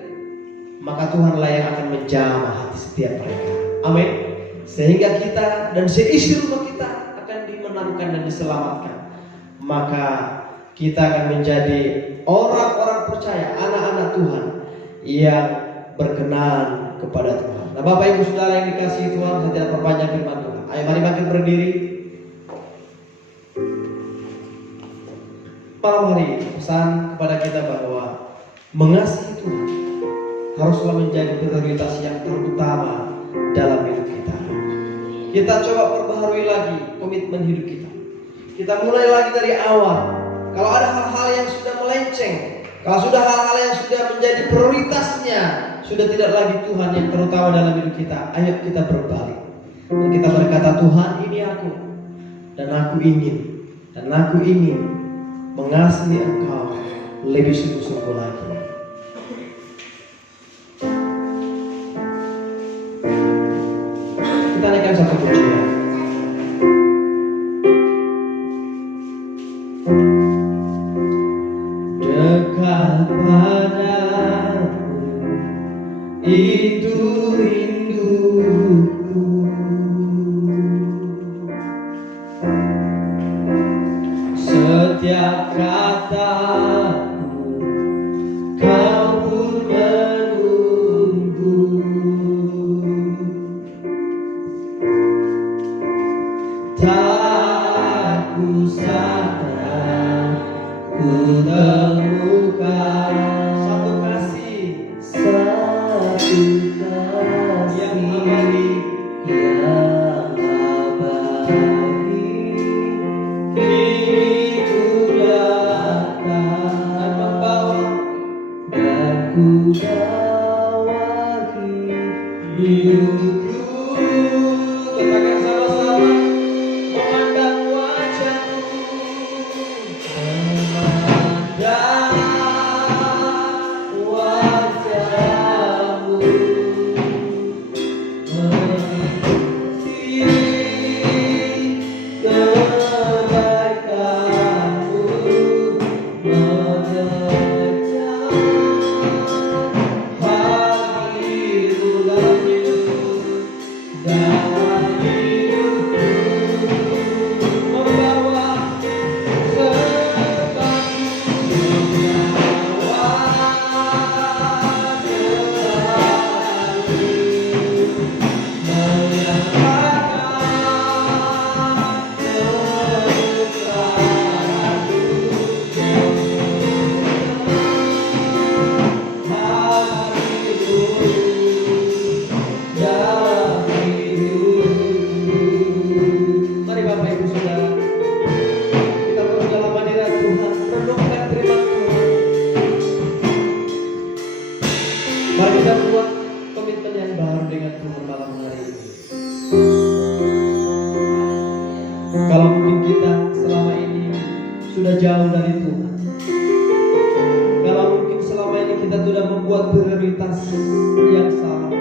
maka Tuhanlah yang akan menjamah hati setiap mereka. Amin. Sehingga kita dan seisi rumah kita akan dimenangkan dan diselamatkan. Maka kita akan menjadi orang-orang percaya, anak-anak Tuhan yang berkenan kepada Tuhan. Nah, Bapak Ibu Saudara yang dikasihi Tuhan, saya tidak perpanjang firman Tuhan. Ayo mari makin berdiri. Malam hari ini pesan kepada kita bahwa mengasihi Tuhan haruslah menjadi prioritas yang terutama dalam hidup kita. Kita coba perbaharui lagi komitmen hidup kita. Kita mulai lagi dari awal. Kalau ada hal-hal yang sudah melenceng, kalau sudah hal-hal yang sudah menjadi prioritasnya, sudah tidak lagi Tuhan yang terutama dalam hidup kita, ayo kita berbalik. Dan kita berkata, Tuhan ini aku, dan aku ingin mengasihi Engkau lebih sungguh-sungguh lagi. Kita naikkan satu pujian. Dekat padamu itu rinduku, setiap katamu kau pun menunggu. Tak kusangka ku temukan satu kasih yang abadi, kini ku datang dan membawa hidupku. Katakan sama-sama, memandang wajahmu, memandang wajahmu, mengerti kebaikanmu, mengejar hadirmu dalam hidupku, membawa Mari Bapak Ibu Saudara, kita terus dalam hadirat Tuhan, renungkan firman Tuhan. Mari kita buat komitmen yang baru dengan Tuhan malam hari ini. Kalau mungkin kita selama ini sudah jauh dari Tuhan, kalau mungkin selama ini kita sudah membuat prioritas yang salah,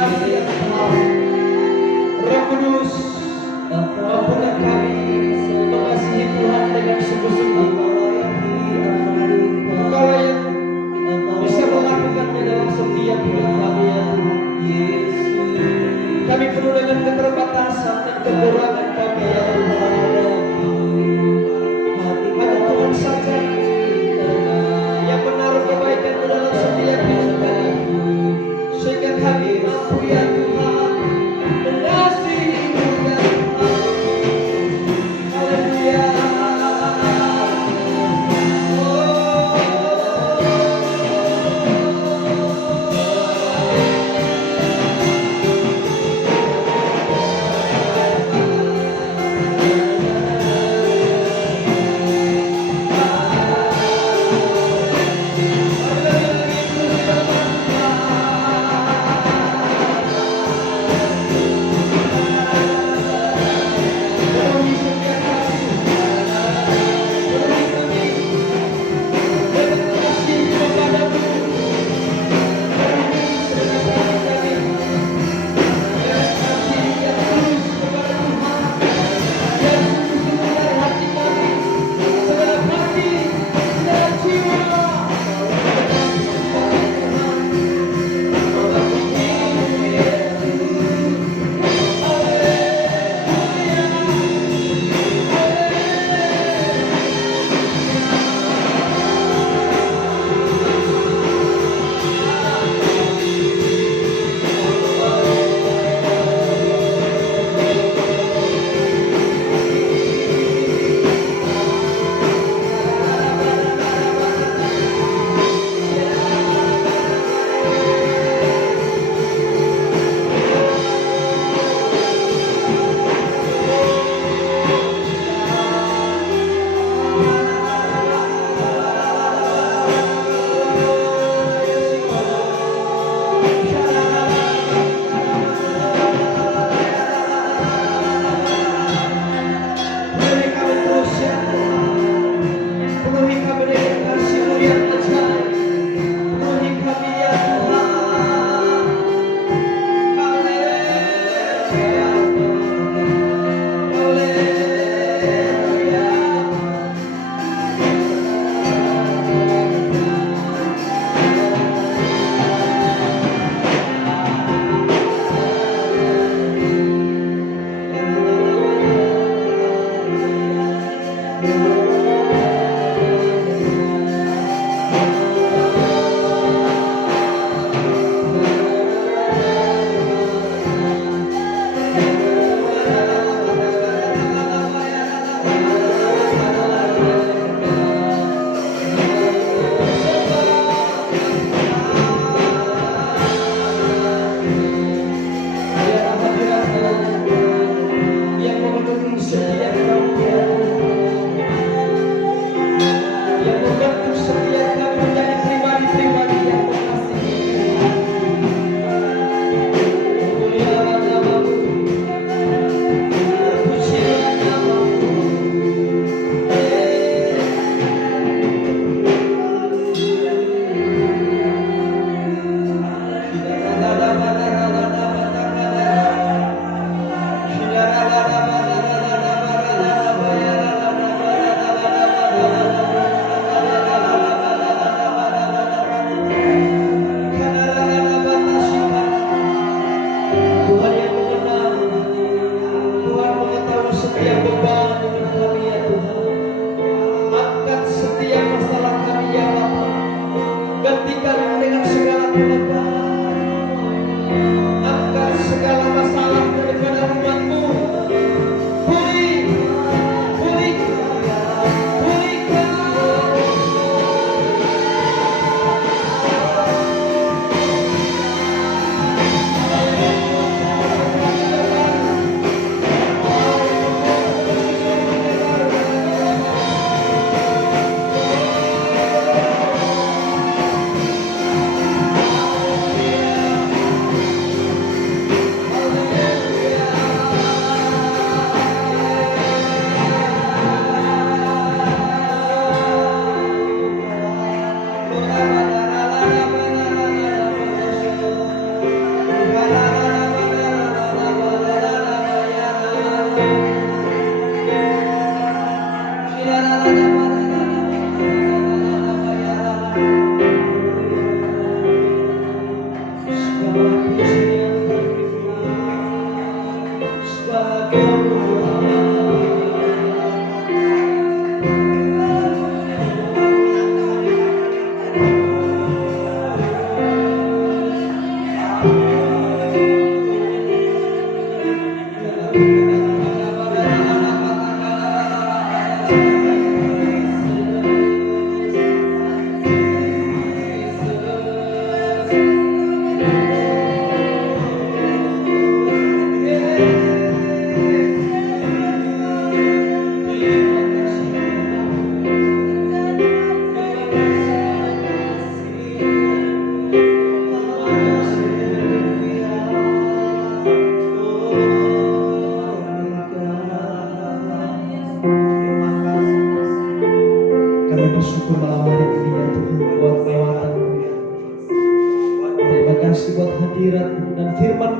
kasih atas Engkau. Roh Kudus, mampukan kami mengasihi Tuhan dengan sungguh-sungguh. Engkau yang bisa melakukannya dalam setiap hidup kami ya Tuhan. Kami penuh dengan keterbatasan dan kekurangan kami ya Tuhan. Hanya Tuhan saja yang menaruh kebaikan dalam setiap hidup kami, sehingga kami mampu ya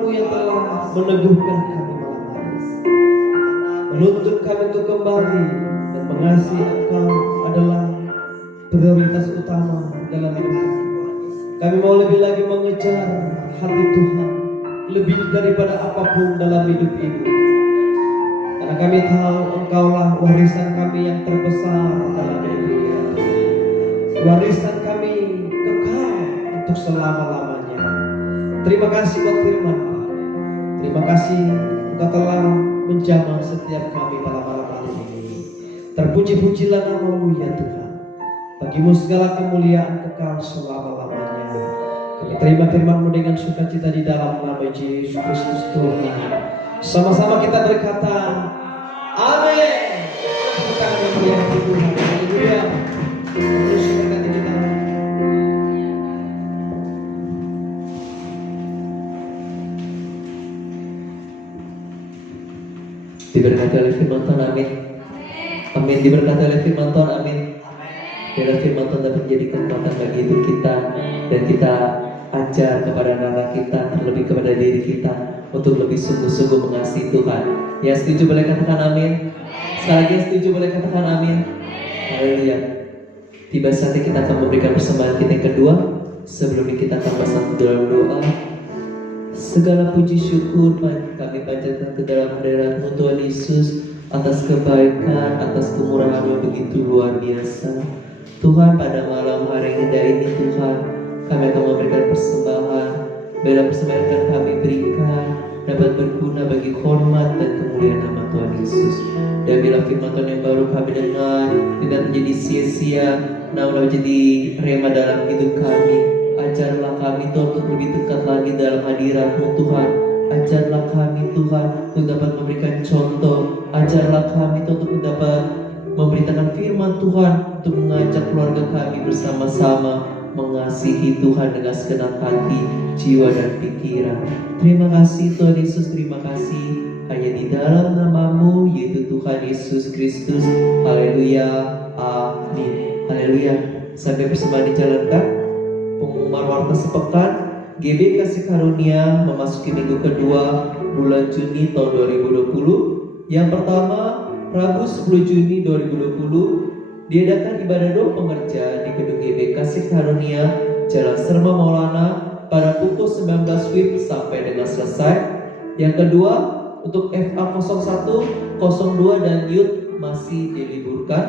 firman-Mu yang telah meneguhkan kami malam hari, menuntut kami untuk kembali dan mengasihi Engkau adalah prioritas utama dalam hidup kami. Kami mau lebih lagi mengejar hati Tuhan lebih daripada apapun dalam hidup ini, karena kami tahu Engkaulah warisan kami yang terbesar dalam hidup ini, warisan kami kekal untuk selama-lamanya. Terima kasih buat firman. Terima kasih Engkau telah menjamah setiap kami pada malam hari ini. Terpuji-pujilah nama-Mu ya Tuhan. Bagimu segala kemuliaan kekal selama-lamanya. Kami terima firman-Mu dengan sukacita di dalam nama Yesus Kristus Tuhan. Sama-sama kita berkata, amin. Kita memuliakan Tuhan. Haleluya. Terus berkata kita. Diberkati oleh firman Tuhan, amin. Amin. Diberkati oleh firman Tuhan, amin. Biarlah firman Tuhan dapat menjadi kekuatan bagi hidup kita, dan kita ajar kepada anak kita, terlebih kepada diri kita, untuk lebih sungguh-sungguh mengasihi Tuhan. Yang setuju boleh katakan amin. Sekali lagi yang setuju boleh katakan amin. Haleluya. Tiba saatnya kita akan memberikan persembahan kita yang kedua. Sebelumnya kita akan bersatu dalam doa. Segala puji syukur kami panjatkan ke dalam hadirat-Mu Tuhan Yesus, atas kebaikan, atas kemurahan yang begitu luar biasa. Tuhan, pada malam hari yang indah ini Tuhan, kami akan memberikan persembahan. Bila persembahan yang kami berikan dapat berguna bagi hormat dan kemuliaan nama Tuhan Yesus. Dan bila firman Tuhan yang baru kami dengar tidak menjadi sia-sia, namun menjadi rema dalam hidup kami. Ajarlah kami Tuhan untuk lebih dekat lagi dalam hadirat-Mu Tuhan. Ajarlah kami Tuhan untuk dapat memberikan contoh. Ajarlah kami Tuhan untuk dapat memberitakan firman Tuhan, untuk mengajak keluarga kami bersama-sama mengasihi Tuhan dengan segenap hati, jiwa dan pikiran. Terima kasih Tuhan Yesus, terima kasih. Hanya di dalam nama-Mu yaitu Tuhan Yesus Kristus. Haleluya, amin. Haleluya. Sampai persembahan dijalankan. Pengumuman warta sepekan, GB Kasih Karunia memasuki minggu kedua bulan Juni tahun 2020. Yang pertama, Rabu 10 Juni 2020 diadakan ibadah doa pengerja di gedung GB Kasih Karunia, Jalan Serma Maulana pada pukul 19 WIB sampai dengan selesai. Yang kedua, untuk FA 01, 02 dan YUT masih diliburkan.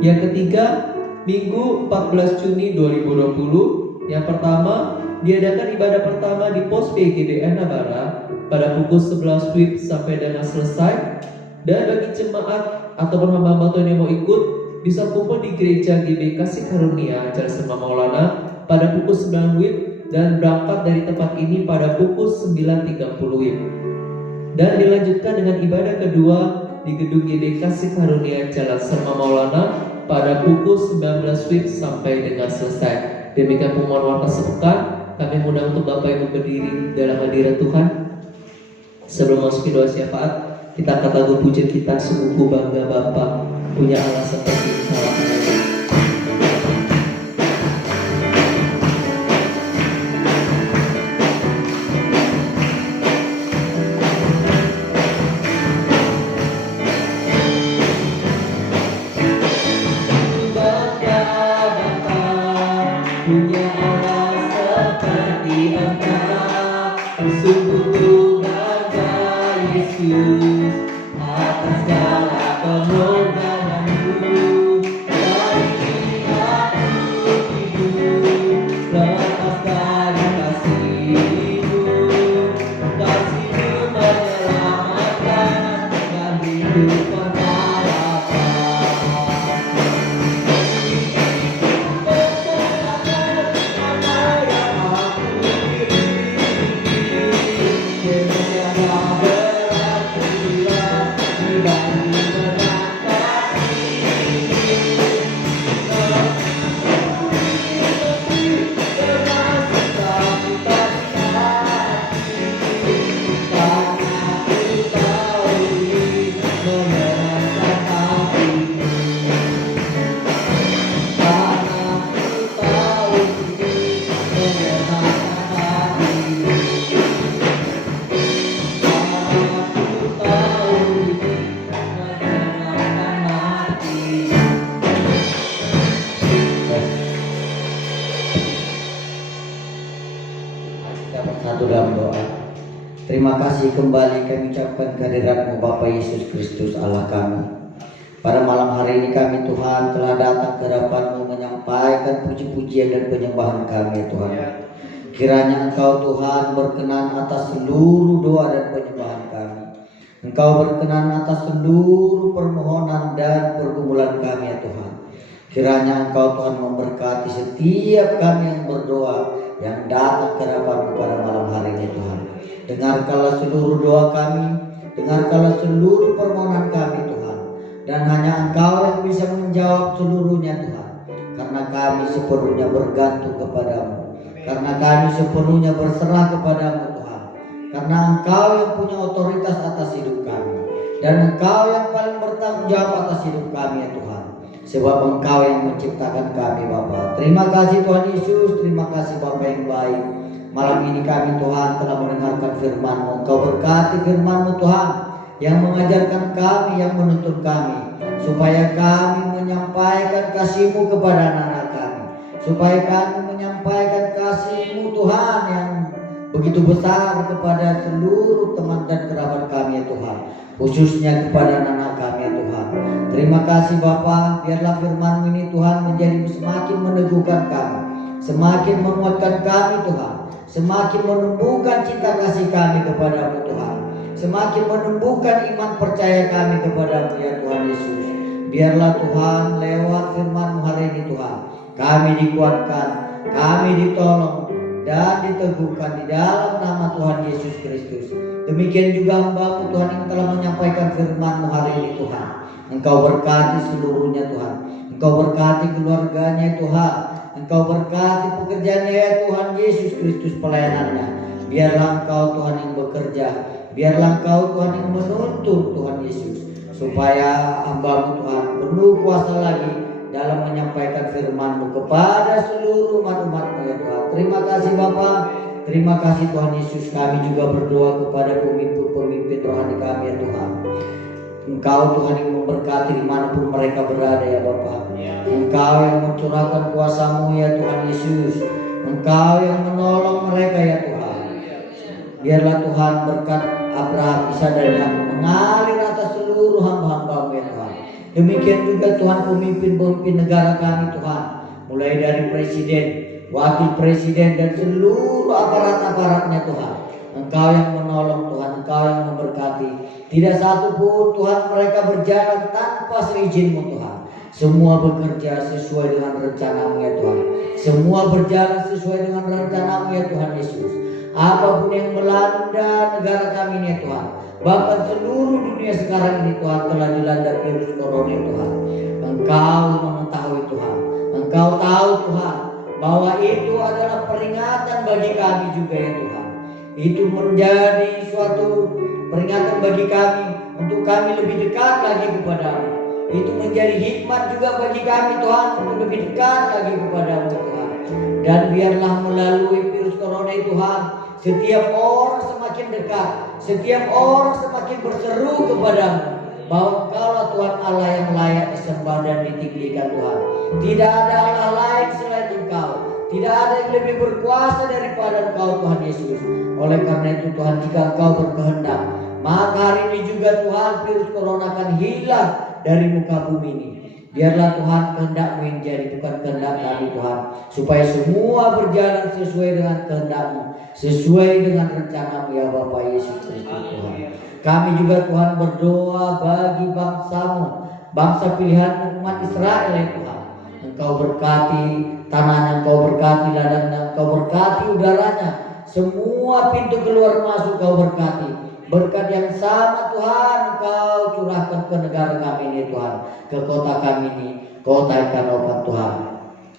Yang ketiga, Minggu 14 Juni 2020. Yang pertama, diadakan ibadah pertama di pos PGBN Nabara pada pukul 11 WIB sampai dengan selesai. Dan bagi jemaat ataupun hamba-hamba Tuhan yang mau ikut, bisa kumpul di gereja GB Kasih Karunia Jalan Serma Maulana pada pukul 9 WIB dan berangkat dari tempat ini pada pukul 9.30 WIB. Dan dilanjutkan dengan ibadah kedua di gedung GB Kasih Karunia Jalan Serma Maulana pada pukul 19 WIB sampai dengan selesai. Demikian pengumuman warta sepekan. Kami undang untuk Bapak Ibu berdiri dalam hadirat Tuhan. Sebelum masuk ke doa syafaat, kita angkat lagu pujian kita, Sungguh Bangga Bapa punya Allah seperti Engkau. Punya Allah seperti Engkau, sungguh bangga Yesus atas segala pengorbananmu. Dari aku hidup lepas dari kasih-Mu, kasih-Mu menyelamatkan dan hidup pengharapan. Berarti Terima kasih kembali kami ucapkan kehadirat-Mu Bapa Yesus Kristus Allah kami. Pada malam hari ini kami Tuhan telah datang ke hadapan-Mu menyampaikan puji-pujian dan penyembahan kami Tuhan. Kiranya Engkau Tuhan berkenan atas seluruh doa dan penyembahan kami. Engkau berkenan atas seluruh permohonan dan pergumulan kami ya Tuhan. Kiranya Engkau Tuhan memberkati setiap kami yang berdoa, yang datang ke hadapan-Mu pada malam hari ini Tuhan. Dengarkanlah seluruh doa kami, dengarkanlah seluruh permohonan kami Tuhan. Dan hanya Engkau yang bisa menjawab seluruhnya Tuhan. Karena kami sepenuhnya bergantung kepadamu. Karena kami sepenuhnya berserah kepadamu Tuhan. Karena Engkau yang punya otoritas atas hidup kami. Dan Engkau yang paling bertanggung jawab atas hidup kami ya Tuhan. Sebab Engkau yang menciptakan kami Bapa. Terima kasih Tuhan Yesus, terima kasih Bapa yang baik. Malam ini kami Tuhan telah mendengarkan firman-Mu. Engkau berkati firman-Mu Tuhan, yang mengajarkan kami, yang menuntun kami, supaya kami menyampaikan kasih-Mu kepada anak-anak kami, supaya kami menyampaikan kasih-Mu Tuhan yang begitu besar kepada seluruh teman dan kerabat kami ya Tuhan, khususnya kepada anak-anak kami ya Tuhan. Terima kasih Bapa, biarlah firman-Mu ini Tuhan menjadi semakin meneguhkan kami, semakin menguatkan kami Tuhan, semakin menumbuhkan cinta kasih kami kepada-Mu Tuhan, semakin menumbuhkan iman percaya kami kepada-Mu ya Tuhan Yesus. Biarlah Tuhan lewat firman-Mu hari ini Tuhan, kami dikuatkan, kami ditolong dan diteguhkan di dalam nama Tuhan Yesus Kristus. Demikian juga hamba-Mu Tuhan yang telah menyampaikan firman-Mu hari ini Tuhan. Engkau berkati seluruhnya Tuhan, Engkau berkati keluarganya Tuhan, Engkau berkati pekerjaannya ya Tuhan Yesus Kristus, pelayanannya. Biarlah Engkau Tuhan yang bekerja, biarlah Engkau Tuhan yang menuntun Tuhan Yesus, supaya hamba-Mu Tuhan penuh kuasa lagi dalam menyampaikan firman-Mu kepada seluruh umat-umat-Mu ya Tuhan. Terima kasih Bapa, terima kasih Tuhan Yesus. Kami juga berdoa kepada pemimpin rohani kami ya Tuhan. Engkau Tuhan yang memberkati dimanapun mereka berada ya Bapa. Engkau yang mencurahkan kuasa-Mu ya Tuhan Yesus. Engkau yang menolong mereka ya Tuhan. Biarlah Tuhan berkat Abraham, Ishak dan Yakub mengalir atas seluruh hamba-hamba-Mu ya Tuhan. Demikian juga Tuhan pemimpin-pemimpin negara kami Tuhan, mulai dari presiden, wakil presiden dan seluruh aparat-aparatnya Tuhan. Engkau yang menolong Tuhan, Engkau yang memberkati. Tidak satu pun Tuhan mereka berjalan tanpa seizin-Mu Tuhan. Semua bekerja sesuai dengan rencana-Mu ya Tuhan. Semua berjalan sesuai dengan rencana-Mu ya Tuhan Yesus. Apapun yang melanda negara kami ini ya Tuhan, bahkan seluruh dunia sekarang ini Tuhan telah dilanda virus corona ya Tuhan. Engkau mengetahui Tuhan, Engkau tahu Tuhan, bahwa itu adalah peringatan bagi kami juga ya Tuhan. Itu menjadi suatu peringatan bagi kami untuk kami lebih dekat lagi kepada-Mu. Itu menjadi hikmat juga bagi kami Tuhan untuk lebih dekat lagi kepada-Mu Tuhan. Dan biarlah melalui virus corona Tuhan, setiap orang semakin dekat, setiap orang semakin berseru kepada-Mu, bahwa Engkaulah Tuhan Allah yang layak disembah dan ditinggikan Tuhan. Tidak ada Allah lain selain Engkau, tidak ada yang lebih berkuasa daripada Engkau Tuhan Yesus. Oleh karena itu Tuhan, jika Engkau berkehendak, maka hari ini juga Tuhan virus corona akan hilang dari muka bumi ini. Biarlah Tuhan kehendak-Mu yang jadi, bukan kehendak kami Tuhan, supaya semua berjalan sesuai dengan kehendak-Mu, sesuai dengan rencana-Mu ya Bapa Yesus Kristus Tuhan. Kami juga Tuhan berdoa bagi bangsa-Mu, bangsa pilihan umat Israel ya Tuhan. Engkau berkati tanahnya, Engkau berkati ladangnya, Engkau berkati udaranya, semua pintu keluar masuk Engkau berkati. Berkat yang sama Tuhan Engkau curahkan ke negara kami ini Tuhan, ke kota kami ini, kota Ikan Tuhan.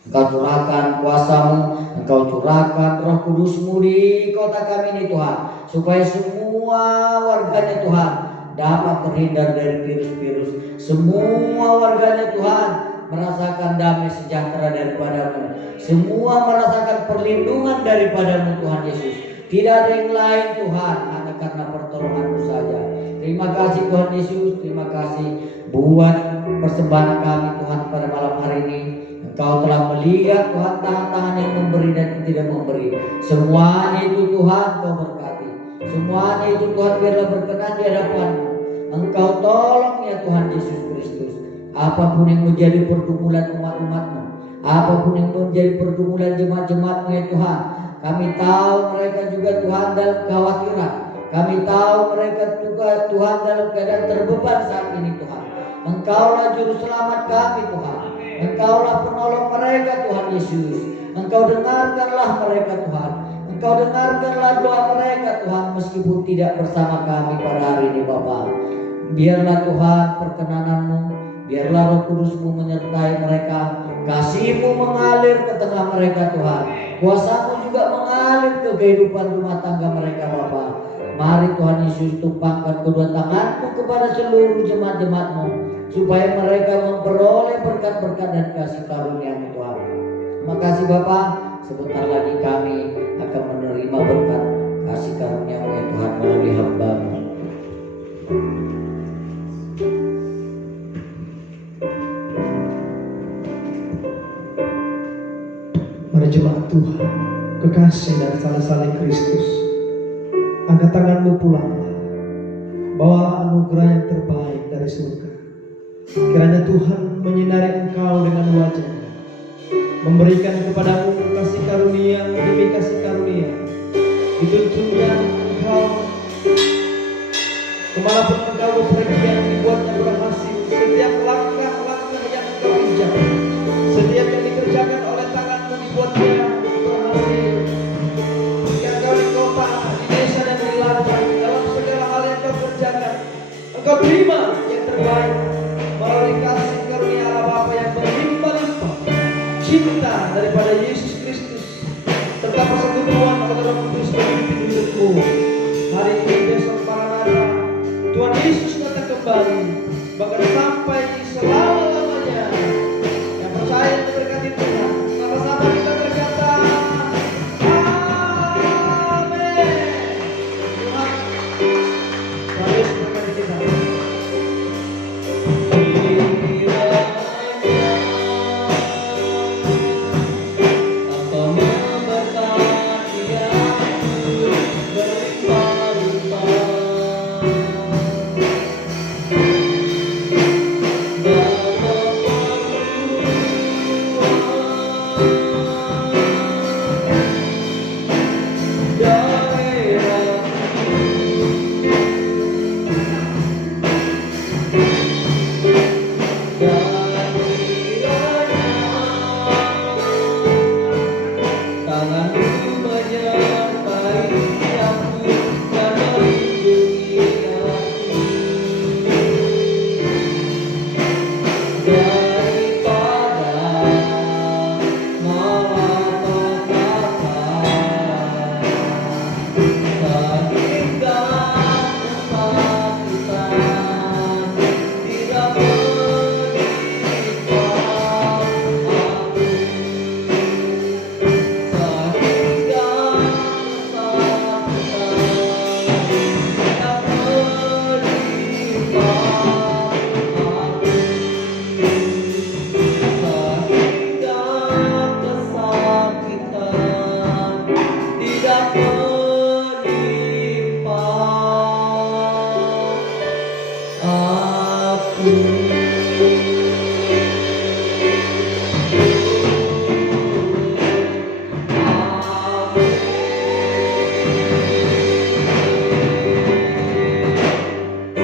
Engkau curahkan kuasa-Mu, Engkau curahkan Roh Kudus-Mu di kota kami ini Tuhan, supaya semua warganya Tuhan dapat terhindar dari virus-virus. Semua warganya Tuhan merasakan damai sejahtera daripada-Mu. Semua merasakan perlindungan daripada-Mu Tuhan Yesus. Tidak ada yang lain Tuhan, hanya karena pertolongan-Mu saja. Terima kasih Tuhan Yesus, terima kasih buat persembahan kami Tuhan pada malam hari ini. Engkau telah melihat Tuhan tangan-tangan yang memberi dan yang tidak memberi. Semuanya itu Tuhan Kau berkati. Semuanya itu Tuhan biarlah berkenan di hadapan-Mu. Engkau tolong ya Tuhan Yesus Kristus. Apapun yang menjadi pergumulan umat-umat-Mu, apapun yang menjadi pergumulan jemaat-jemaat-Mu ya Tuhan, kami tahu mereka juga Tuhan dalam kekhawatiran. Kami tahu mereka juga Tuhan dalam keadaan terbeban saat ini Tuhan. Engkaulah juru selamat kami Tuhan. Engkaulah penolong mereka Tuhan Yesus. Engkau dengarkanlah mereka Tuhan. Engkau dengarkanlah doa mereka Tuhan, meskipun tidak bersama kami pada hari ini Bapa. Biarlah Tuhan perkenanan-Mu, biarlah Roh Kudus-Mu menyertai mereka. Kasih-Mu mengalir ke tengah mereka Tuhan. Kuasa-Mu juga mengalir ke kehidupan rumah tangga mereka Bapa. Mari Tuhan Yesus tumpangkan kedua tangan-Mu kepada seluruh jemaat-jemaat-Mu, supaya mereka memperoleh berkat-berkat dan kasih karunia-Mu Tuhan. Terima kasih Bapa. Sebentar lagi kami akan menerima berkat kasih karunia-Mu ya Tuhan melalui hamba-Mu. Mari jemaat Tuhan, kekasih dan salah-saling Kristus, angkat tanganmu pulanglah, bawalah anugerah yang terbaik dari surga. Kiranya Tuhan menyinari engkau dengan wajah-Nya, memberikan kepadamu kasih karunia demi kasih karunia. Dituntunnya engkau kemanapun engkau bepergian, dibuatnya berhasil. Setiap langkah-langkah yang engkau injak, setiap yang dikerjakan oleh tanganmu dibuatnya berhasil. Jika engkau di kota, di desa dan di ladang, dalam segala hal yang engkau kerjakan, engkau terima yang terbaik melalui kasih karunia Allah Bapa yang berlimpah-limpah, cinta daripada Yesus Kristus, serta persekutuan oleh Roh Kudus memimpin hidupmu. Hari ini, besok, Maranatha, Tuhan Yesus datang kembali, bahkan sampai